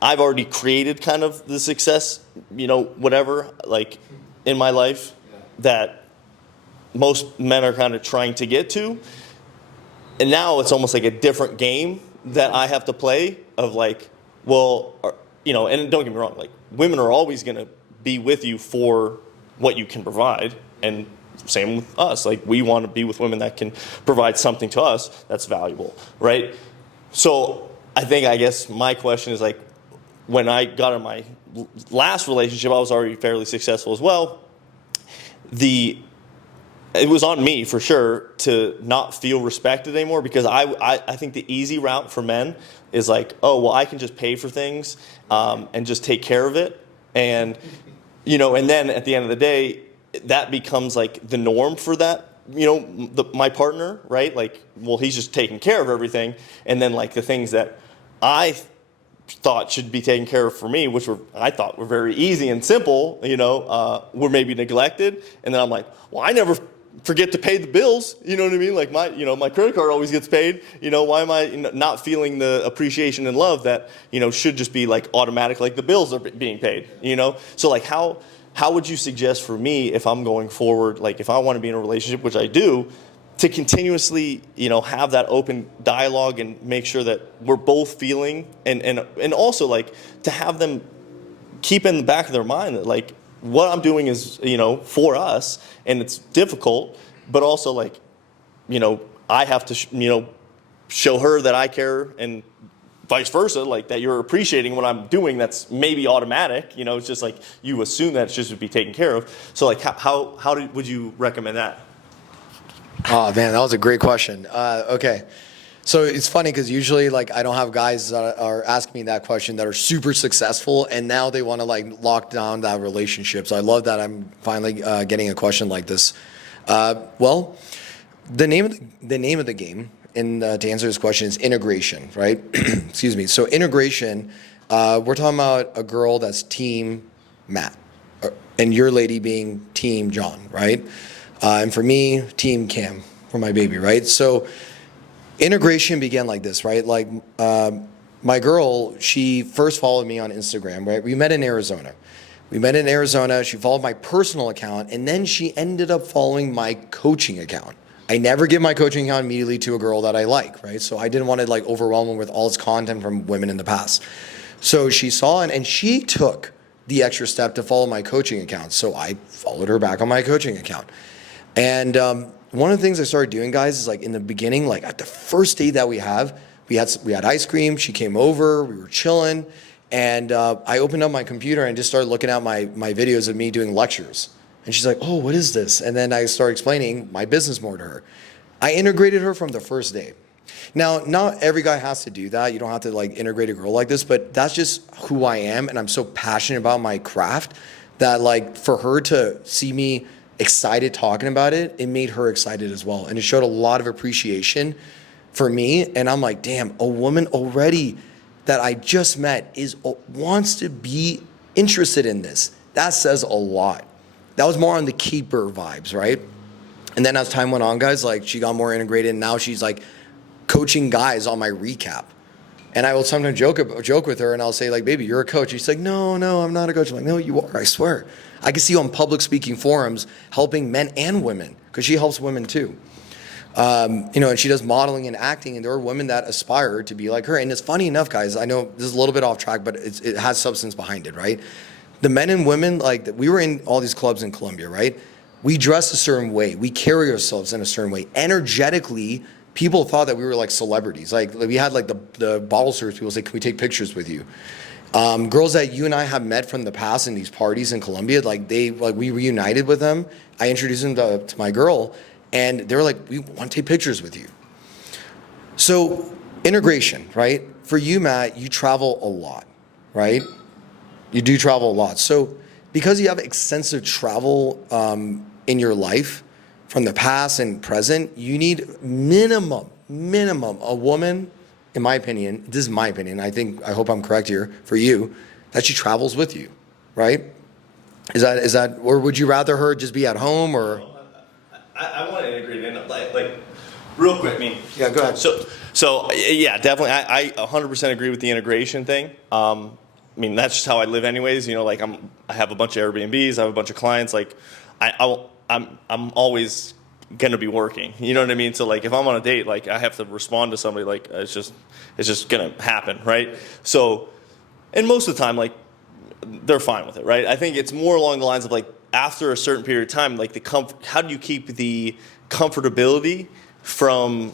I've already created kind of the success, you know, whatever, like in my life that most men are kind of trying to get to. And now it's almost like a different game that I have to play of like, well, you know, and don't get me wrong, like women are always going to be with you for what you can provide, and same with us. Like we want to be with women that can provide something to us that's valuable, right? So I guess my question is like, when I got in my last relationship, I was already fairly successful as well. It was on me for sure to not feel respected anymore because I think the easy route for men is like, oh, well, I can just pay for things and just take care of it. And, you know, and then at the end of the day, that becomes like the norm for that, you know, my partner, right? Like, well, he's just taking care of everything. And then like the things that I thought should be taken care of for me, which I thought were very easy and simple, you know, were maybe neglected. And then I'm like, well, I never forget to pay the bills. You know what I mean? Like my credit card always gets paid. You know, why am I not feeling the appreciation and love that, you know, should just be like automatic, like the bills are being paid, you know? So like how would you suggest for me if I'm going forward, like if I want to be in a relationship, which I do, to continuously, you know, have that open dialogue and make sure that we're both feeling and also like to have them keep in the back of their mind that like what I'm doing is, you know, for us and it's difficult, but also like, you know, I have to, you know, show her that I care and vice versa, like that you're appreciating what I'm doing. That's maybe automatic, you know, it's just like you assume that it's just to be taken care of. So like how would you recommend that? Oh man, that was a great question. Okay. So it's funny because usually like I don't have guys that are asking me that question that are super successful and now they want to like lock down that relationship. So I love that I'm finally getting a question like this. Well, the name of the game, and to answer this question, is integration, right? Excuse me. So integration, we're talking about a girl that's team Matt, and your lady being team John, right? And for me, team Cam for my baby, right? So Integration began like this, right? Like my girl, she first followed me on Instagram, right? We met in Arizona. She followed my personal account, and then she ended up following my coaching account. I never give my coaching account immediately to a girl that I like, right? So I didn't want to like overwhelm her with all this content from women in the past. So she saw it, and she took the extra step to follow my coaching account. So I followed her back on my coaching account. And one of the things I started doing, guys, is like in the beginning, like at the first date that we had ice cream. She came over, we were chilling, and I opened up my computer and just started looking at my videos of me doing lectures. And she's like, "Oh, what is this?" And then I started explaining my business more to her. I integrated her from the first day. Now, not every guy has to do that. You don't have to like integrate a girl like this, but that's just who I am, and I'm so passionate about my craft that like for her to see me excited talking about it, it made her excited as well. And it showed a lot of appreciation for me. And I'm like, damn, a woman already that I just met wants to be interested in this. That says a lot. That was more on the keeper vibes, right? And then as time went on, guys, like she got more integrated, and now she's like coaching guys on my recap. And I will sometimes joke with her, and I'll say like, "Baby, you're a coach." She's like, No, I'm not a coach." I'm like, "No, you are, I swear." I can see you on public speaking forums helping men and women, because she helps women too. And she does modeling and acting, and there are women that aspire to be like her. And it's funny enough, guys, I know this is a little bit off track, but it has substance behind it, right? The men and women, like we were in all these clubs in Colombia, right? We dress a certain way. We carry ourselves in a certain way. Energetically, people thought that we were like celebrities. Like we had like the bottle service people say, "Can we take pictures with you?" Girls that you and I have met from the past in these parties in Colombia, we reunited with them. I introduced them to my girl, and they were like, "We want to take pictures with you." So integration, right? For you, Matt, you travel a lot, right? You do travel a lot. So because you have extensive travel in your life from the past and present, you need minimum a woman, in my opinion, this is my opinion, I hope I'm correct here for you, that she travels with you, right? Is that, or would you rather her just be at home, or? I want to integrate in, like real quick. I mean, Yeah, go ahead. So yeah, definitely. I 100% agree with the integration thing. I mean, that's just how I live, anyways. Like I have a bunch of Airbnbs, I have a bunch of clients. Like I'm always gonna be working. You know what I mean? So like if I'm on a date, like I have to respond to somebody. Like it's just gonna happen, right? So, and most of the time, like they're fine with it, right? I think it's more along the lines of like after a certain period of time, like how do you keep the comfortability from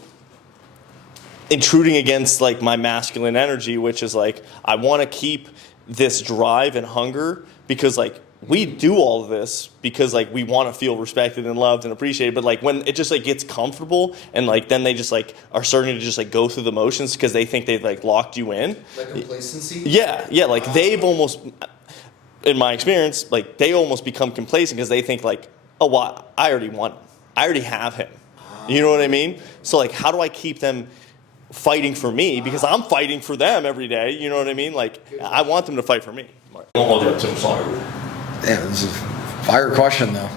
intruding against like my masculine energy, which is like I want to keep this drive and hunger, because like we do all of this because like we want to feel respected and loved and appreciated, but like when it just like gets comfortable and like then they just like are starting to just like go through the motions because they think they've like locked you in. Like complacency? Yeah, like they've almost, in my experience, like they almost become complacent because they think like, oh, well, I already have him. You know what I mean? So like how do I keep them fighting for me, because I'm fighting for them every day, you know what I mean? Like I want them to fight for me. Don't hold you up too long. Damn, this is a fire question though.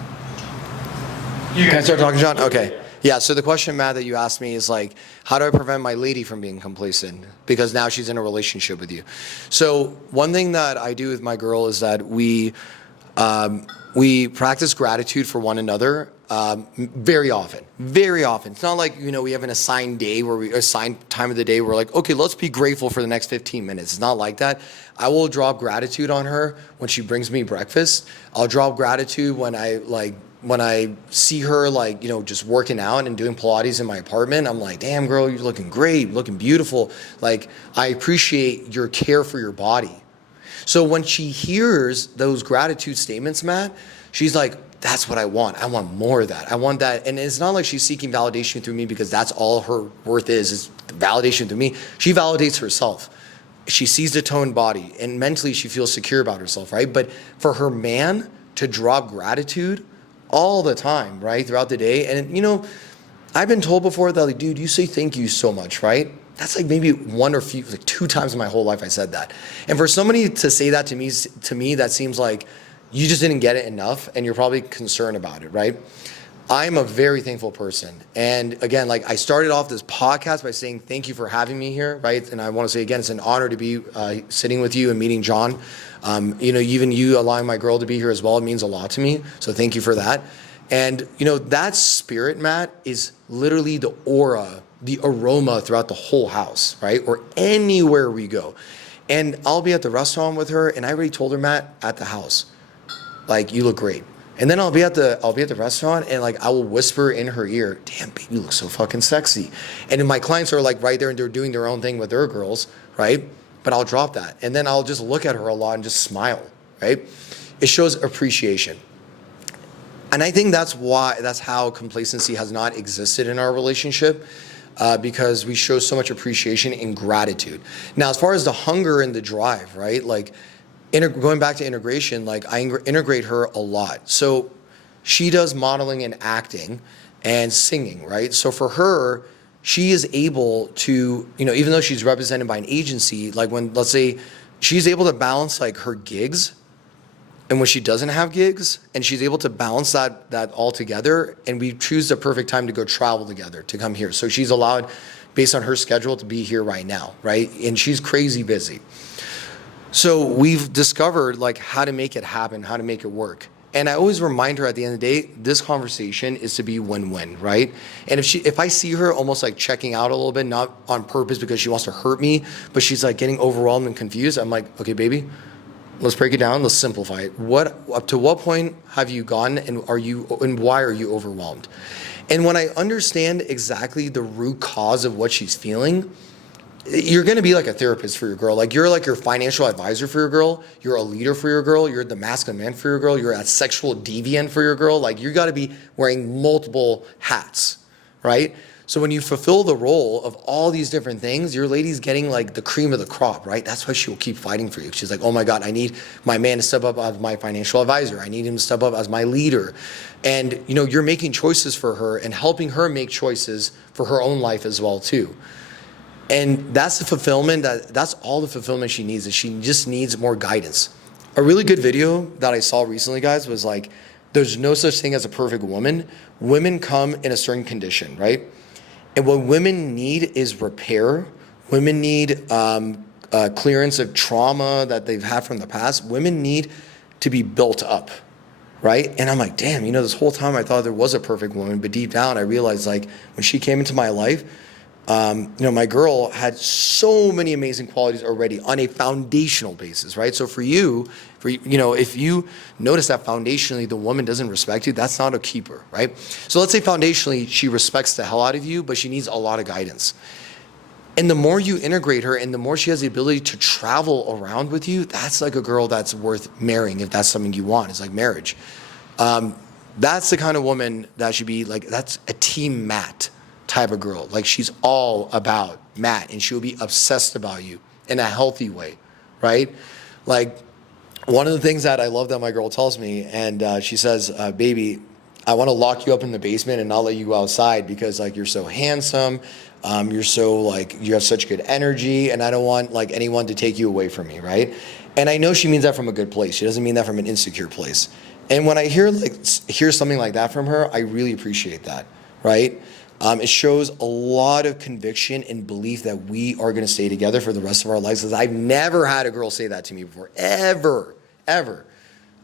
Can I start talking, John? Okay. Yeah, so the question, Matt, that you asked me is like, how do I prevent my lady from being complacent? Because now she's in a relationship with you. So one thing that I do with my girl is that we practice gratitude for one another very often. Very often. It's not like, we have an assigned day assigned time of the day. We're like, okay, let's be grateful for the next 15 minutes. It's not like that. I will drop gratitude on her when she brings me breakfast. I'll drop gratitude when I see her just working out and doing Pilates in my apartment. I'm like, damn girl, you're looking great, looking beautiful. Like, I appreciate your care for your body. So when she hears those gratitude statements, Matt, she's like, that's what I want. I want more of that. I want that. And it's not like she's seeking validation through me because that's all her worth is validation through me. She validates herself. She sees the toned body and mentally she feels secure about herself, right? But for her man to drop gratitude all the time, right, throughout the day. And, I've been told before that, like, dude, you say thank you so much, right? That's like maybe two times in my whole life I said that. And for somebody to say that to me, that seems like you just didn't get it enough and you're probably concerned about it, right? I'm a very thankful person. And again, like I started off this podcast by saying thank you for having me here, right? And I want to say again, it's an honor to be sitting with you and meeting John. Even you allowing my girl to be here as well, it means a lot to me. So thank you for that. And that spirit, Matt, is literally the aura, the aroma throughout the whole house, right? Or anywhere we go. And I'll be at the restaurant with her, and I already told her, Matt, at the house, like, you look great. And then I'll be at the restaurant, and like I will whisper in her ear, damn, babe, you look so fucking sexy. And then my clients are like right there and they're doing their own thing with their girls, right? But I'll drop that. And then I'll just look at her a lot and just smile, right? It shows appreciation. And I think that's how complacency has not existed in our relationship, because we show so much appreciation and gratitude. Now, as far as the hunger and the drive, right? Like, going back to integration, like I integrate her a lot. So she does modeling and acting and singing, right? So for her, she is able to, even though she's represented by an agency, like when, let's say, she's able to balance like her gigs and when she doesn't have gigs, and she's able to balance that all together, and we choose the perfect time to go travel together, to come here. So she's allowed, based on her schedule, to be here right now, right? And she's crazy busy. So we've discovered like how to make it happen, how to make it work. And I always remind her at the end of the day, this conversation is to be win-win, right? And if I see her almost like checking out a little bit, not on purpose because she wants to hurt me, but she's like getting overwhelmed and confused, I'm like, okay, baby, let's break it down. Let's simplify it. Up to what point have you gone, and why are you overwhelmed? And when I understand exactly the root cause of what she's feeling, you're going to be like a therapist for your girl. Like you're like your financial advisor for your girl. You're a leader for your girl. You're the masculine man for your girl. You're a sexual deviant for your girl. Like you got to be wearing multiple hats, right? So when you fulfill the role of all these different things, your lady's getting like the cream of the crop, right? That's why she will keep fighting for you. She's like, oh my God, I need my man to step up as my financial advisor. I need him to step up as my leader. And you're making choices for her and helping her make choices for her own life as well too. And that's the fulfillment, that's all the fulfillment she needs, is she just needs more guidance. A really good video that I saw recently, guys, was like, there's no such thing as a perfect woman. Women come in a certain condition, right? And what women need is repair. Women need clearance of trauma that they've had from the past. Women need to be built up, right? And I'm like, damn, this whole time I thought there was a perfect woman, but deep down I realized like when she came into my life, my girl had so many amazing qualities already on a foundational basis, right? So for you, if you notice that foundationally the woman doesn't respect you, that's not a keeper, right? So let's say foundationally she respects the hell out of you, but she needs a lot of guidance. And the more you integrate her and the more she has the ability to travel around with you, that's like a girl that's worth marrying if that's something you want. It's like marriage. That's the kind of woman that should be like, that's a team Matt type of girl. Like she's all about Matt and she'll be obsessed about you in a healthy way, right? Like one of the things that I love that my girl tells me, and she says, baby, I want to lock you up in the basement and not let you go outside because like you're so handsome, you're so like, you have such good energy, and I don't want like anyone to take you away from me, right? And I know she means that from a good place. She doesn't mean that from an insecure place. And when I hear something like that from her, I really appreciate that, right? It shows a lot of conviction and belief that we are going to stay together for the rest of our lives. Because I've never had a girl say that to me before, ever.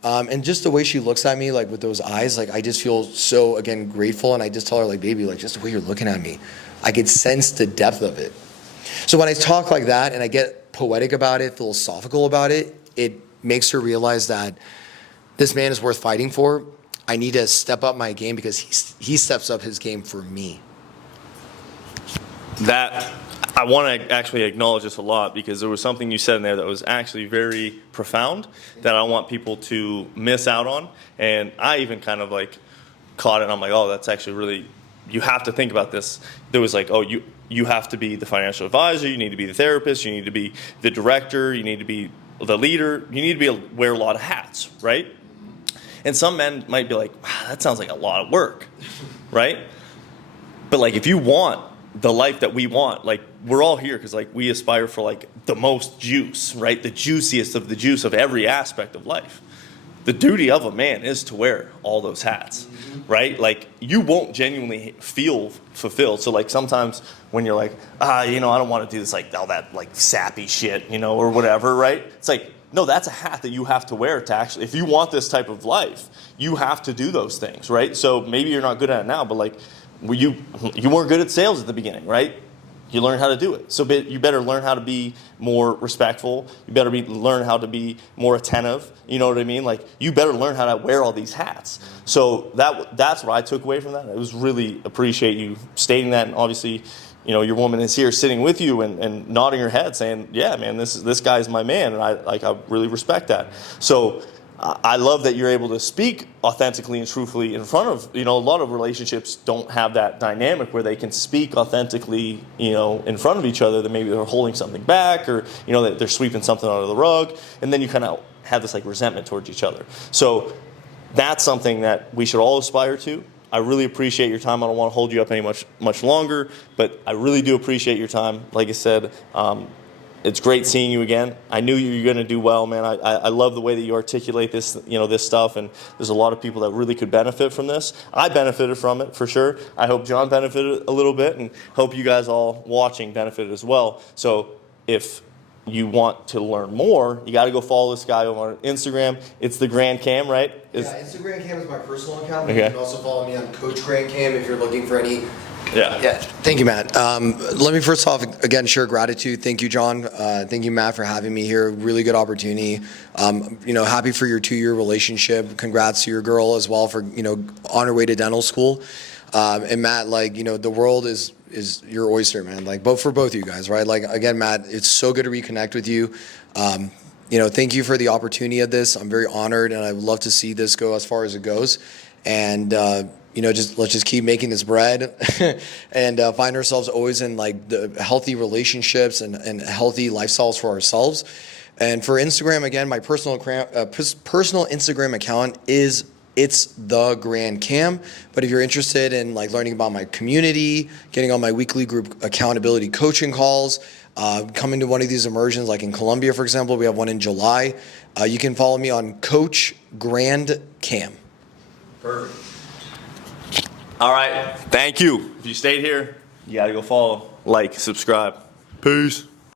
And just the way she looks at me, like with those eyes, like I just feel so, again, grateful. And I just tell her, like, baby, like just the way you're looking at me, I could sense the depth of it. So when I talk like that and I get poetic about it, philosophical about it, it makes her realize that this man is worth fighting for. I need to step up my game because he steps up his game for me. That I want to actually acknowledge this a lot because there was something you said in there that was actually very profound that I don't want people to miss out on. And I even kind of like caught it and I'm like, oh, that's actually really, you have to think about this. There was like, oh, you have to be the financial advisor, you need to be the therapist, you need to be the director, you need to be the leader, you need to wear a lot of hats, right? And some men might be like, wow, that sounds like a lot of work, right? But like if you want the life that we want, like we're all here because like we aspire for like the most juice, right? The juiciest of the juice of every aspect of life. The duty of a man is to wear all those hats. right? Like you won't genuinely feel fulfilled. So like sometimes when you're like, I don't want to do this, like all that like sappy shit, or whatever, right? It's like, no, that's a hat that you have to wear to actually, if you want this type of life, you have to do those things, right? So maybe you're not good at it now, but like you weren't good at sales at the beginning, right? You learn how to do it. So you better learn how to be more respectful. You better learn how to be more attentive. You know what I mean? Like you better learn how to wear all these hats. So that's what I took away from that. I was really appreciate you stating that, and obviously, your woman is here sitting with you and nodding her head, saying, "Yeah, man, this guy's my man," and I really respect that. So I love that you're able to speak authentically and truthfully in front of, a lot of relationships don't have that dynamic where they can speak authentically, in front of each other, that maybe they're holding something back or, that they're sweeping something under the rug. And then you kind of have this like resentment towards each other. So that's something that we should all aspire to. I really appreciate your time. I don't want to hold you up any much longer, but I really do appreciate your time. Like I said, it's great seeing you again. I knew you were going to do well, man. I love the way that you articulate this, this stuff, and there's a lot of people that really could benefit from this. I benefited from it for sure. I hope John benefited a little bit, and hope you guys all watching benefited as well. So if you want to learn more, you got to go follow this guy over on Instagram. It's the Grand Cam, right? Instagram Cam is my personal account. But okay. You can also follow me on Coach Grand Cam if you're looking for any. Yeah. Thank you, Matt. Let me first off, again, share gratitude. Thank you, John. Thank you, Matt, for having me here. Really good opportunity. Happy for your 2-year relationship. Congrats to your girl as well for, on her way to dental school. And Matt, the world is your oyster, man. For both of you guys, right? Again, Matt, it's so good to reconnect with you. Thank you for the opportunity of this. I'm very honored, and I would love to see this go as far as it goes. And, let's just keep making this bread and find ourselves always in the healthy relationships and healthy lifestyles for ourselves. And for Instagram, again, my personal Instagram account it's the Grand Cam. But if you're interested in learning about my community, getting on my weekly group accountability coaching calls, coming to one of these immersions, like in Colombia, for example, we have one in July. You can follow me on Coach Grand Cam. Perfect. All right. Thank you. If you stayed here, you got to go follow, subscribe. Peace.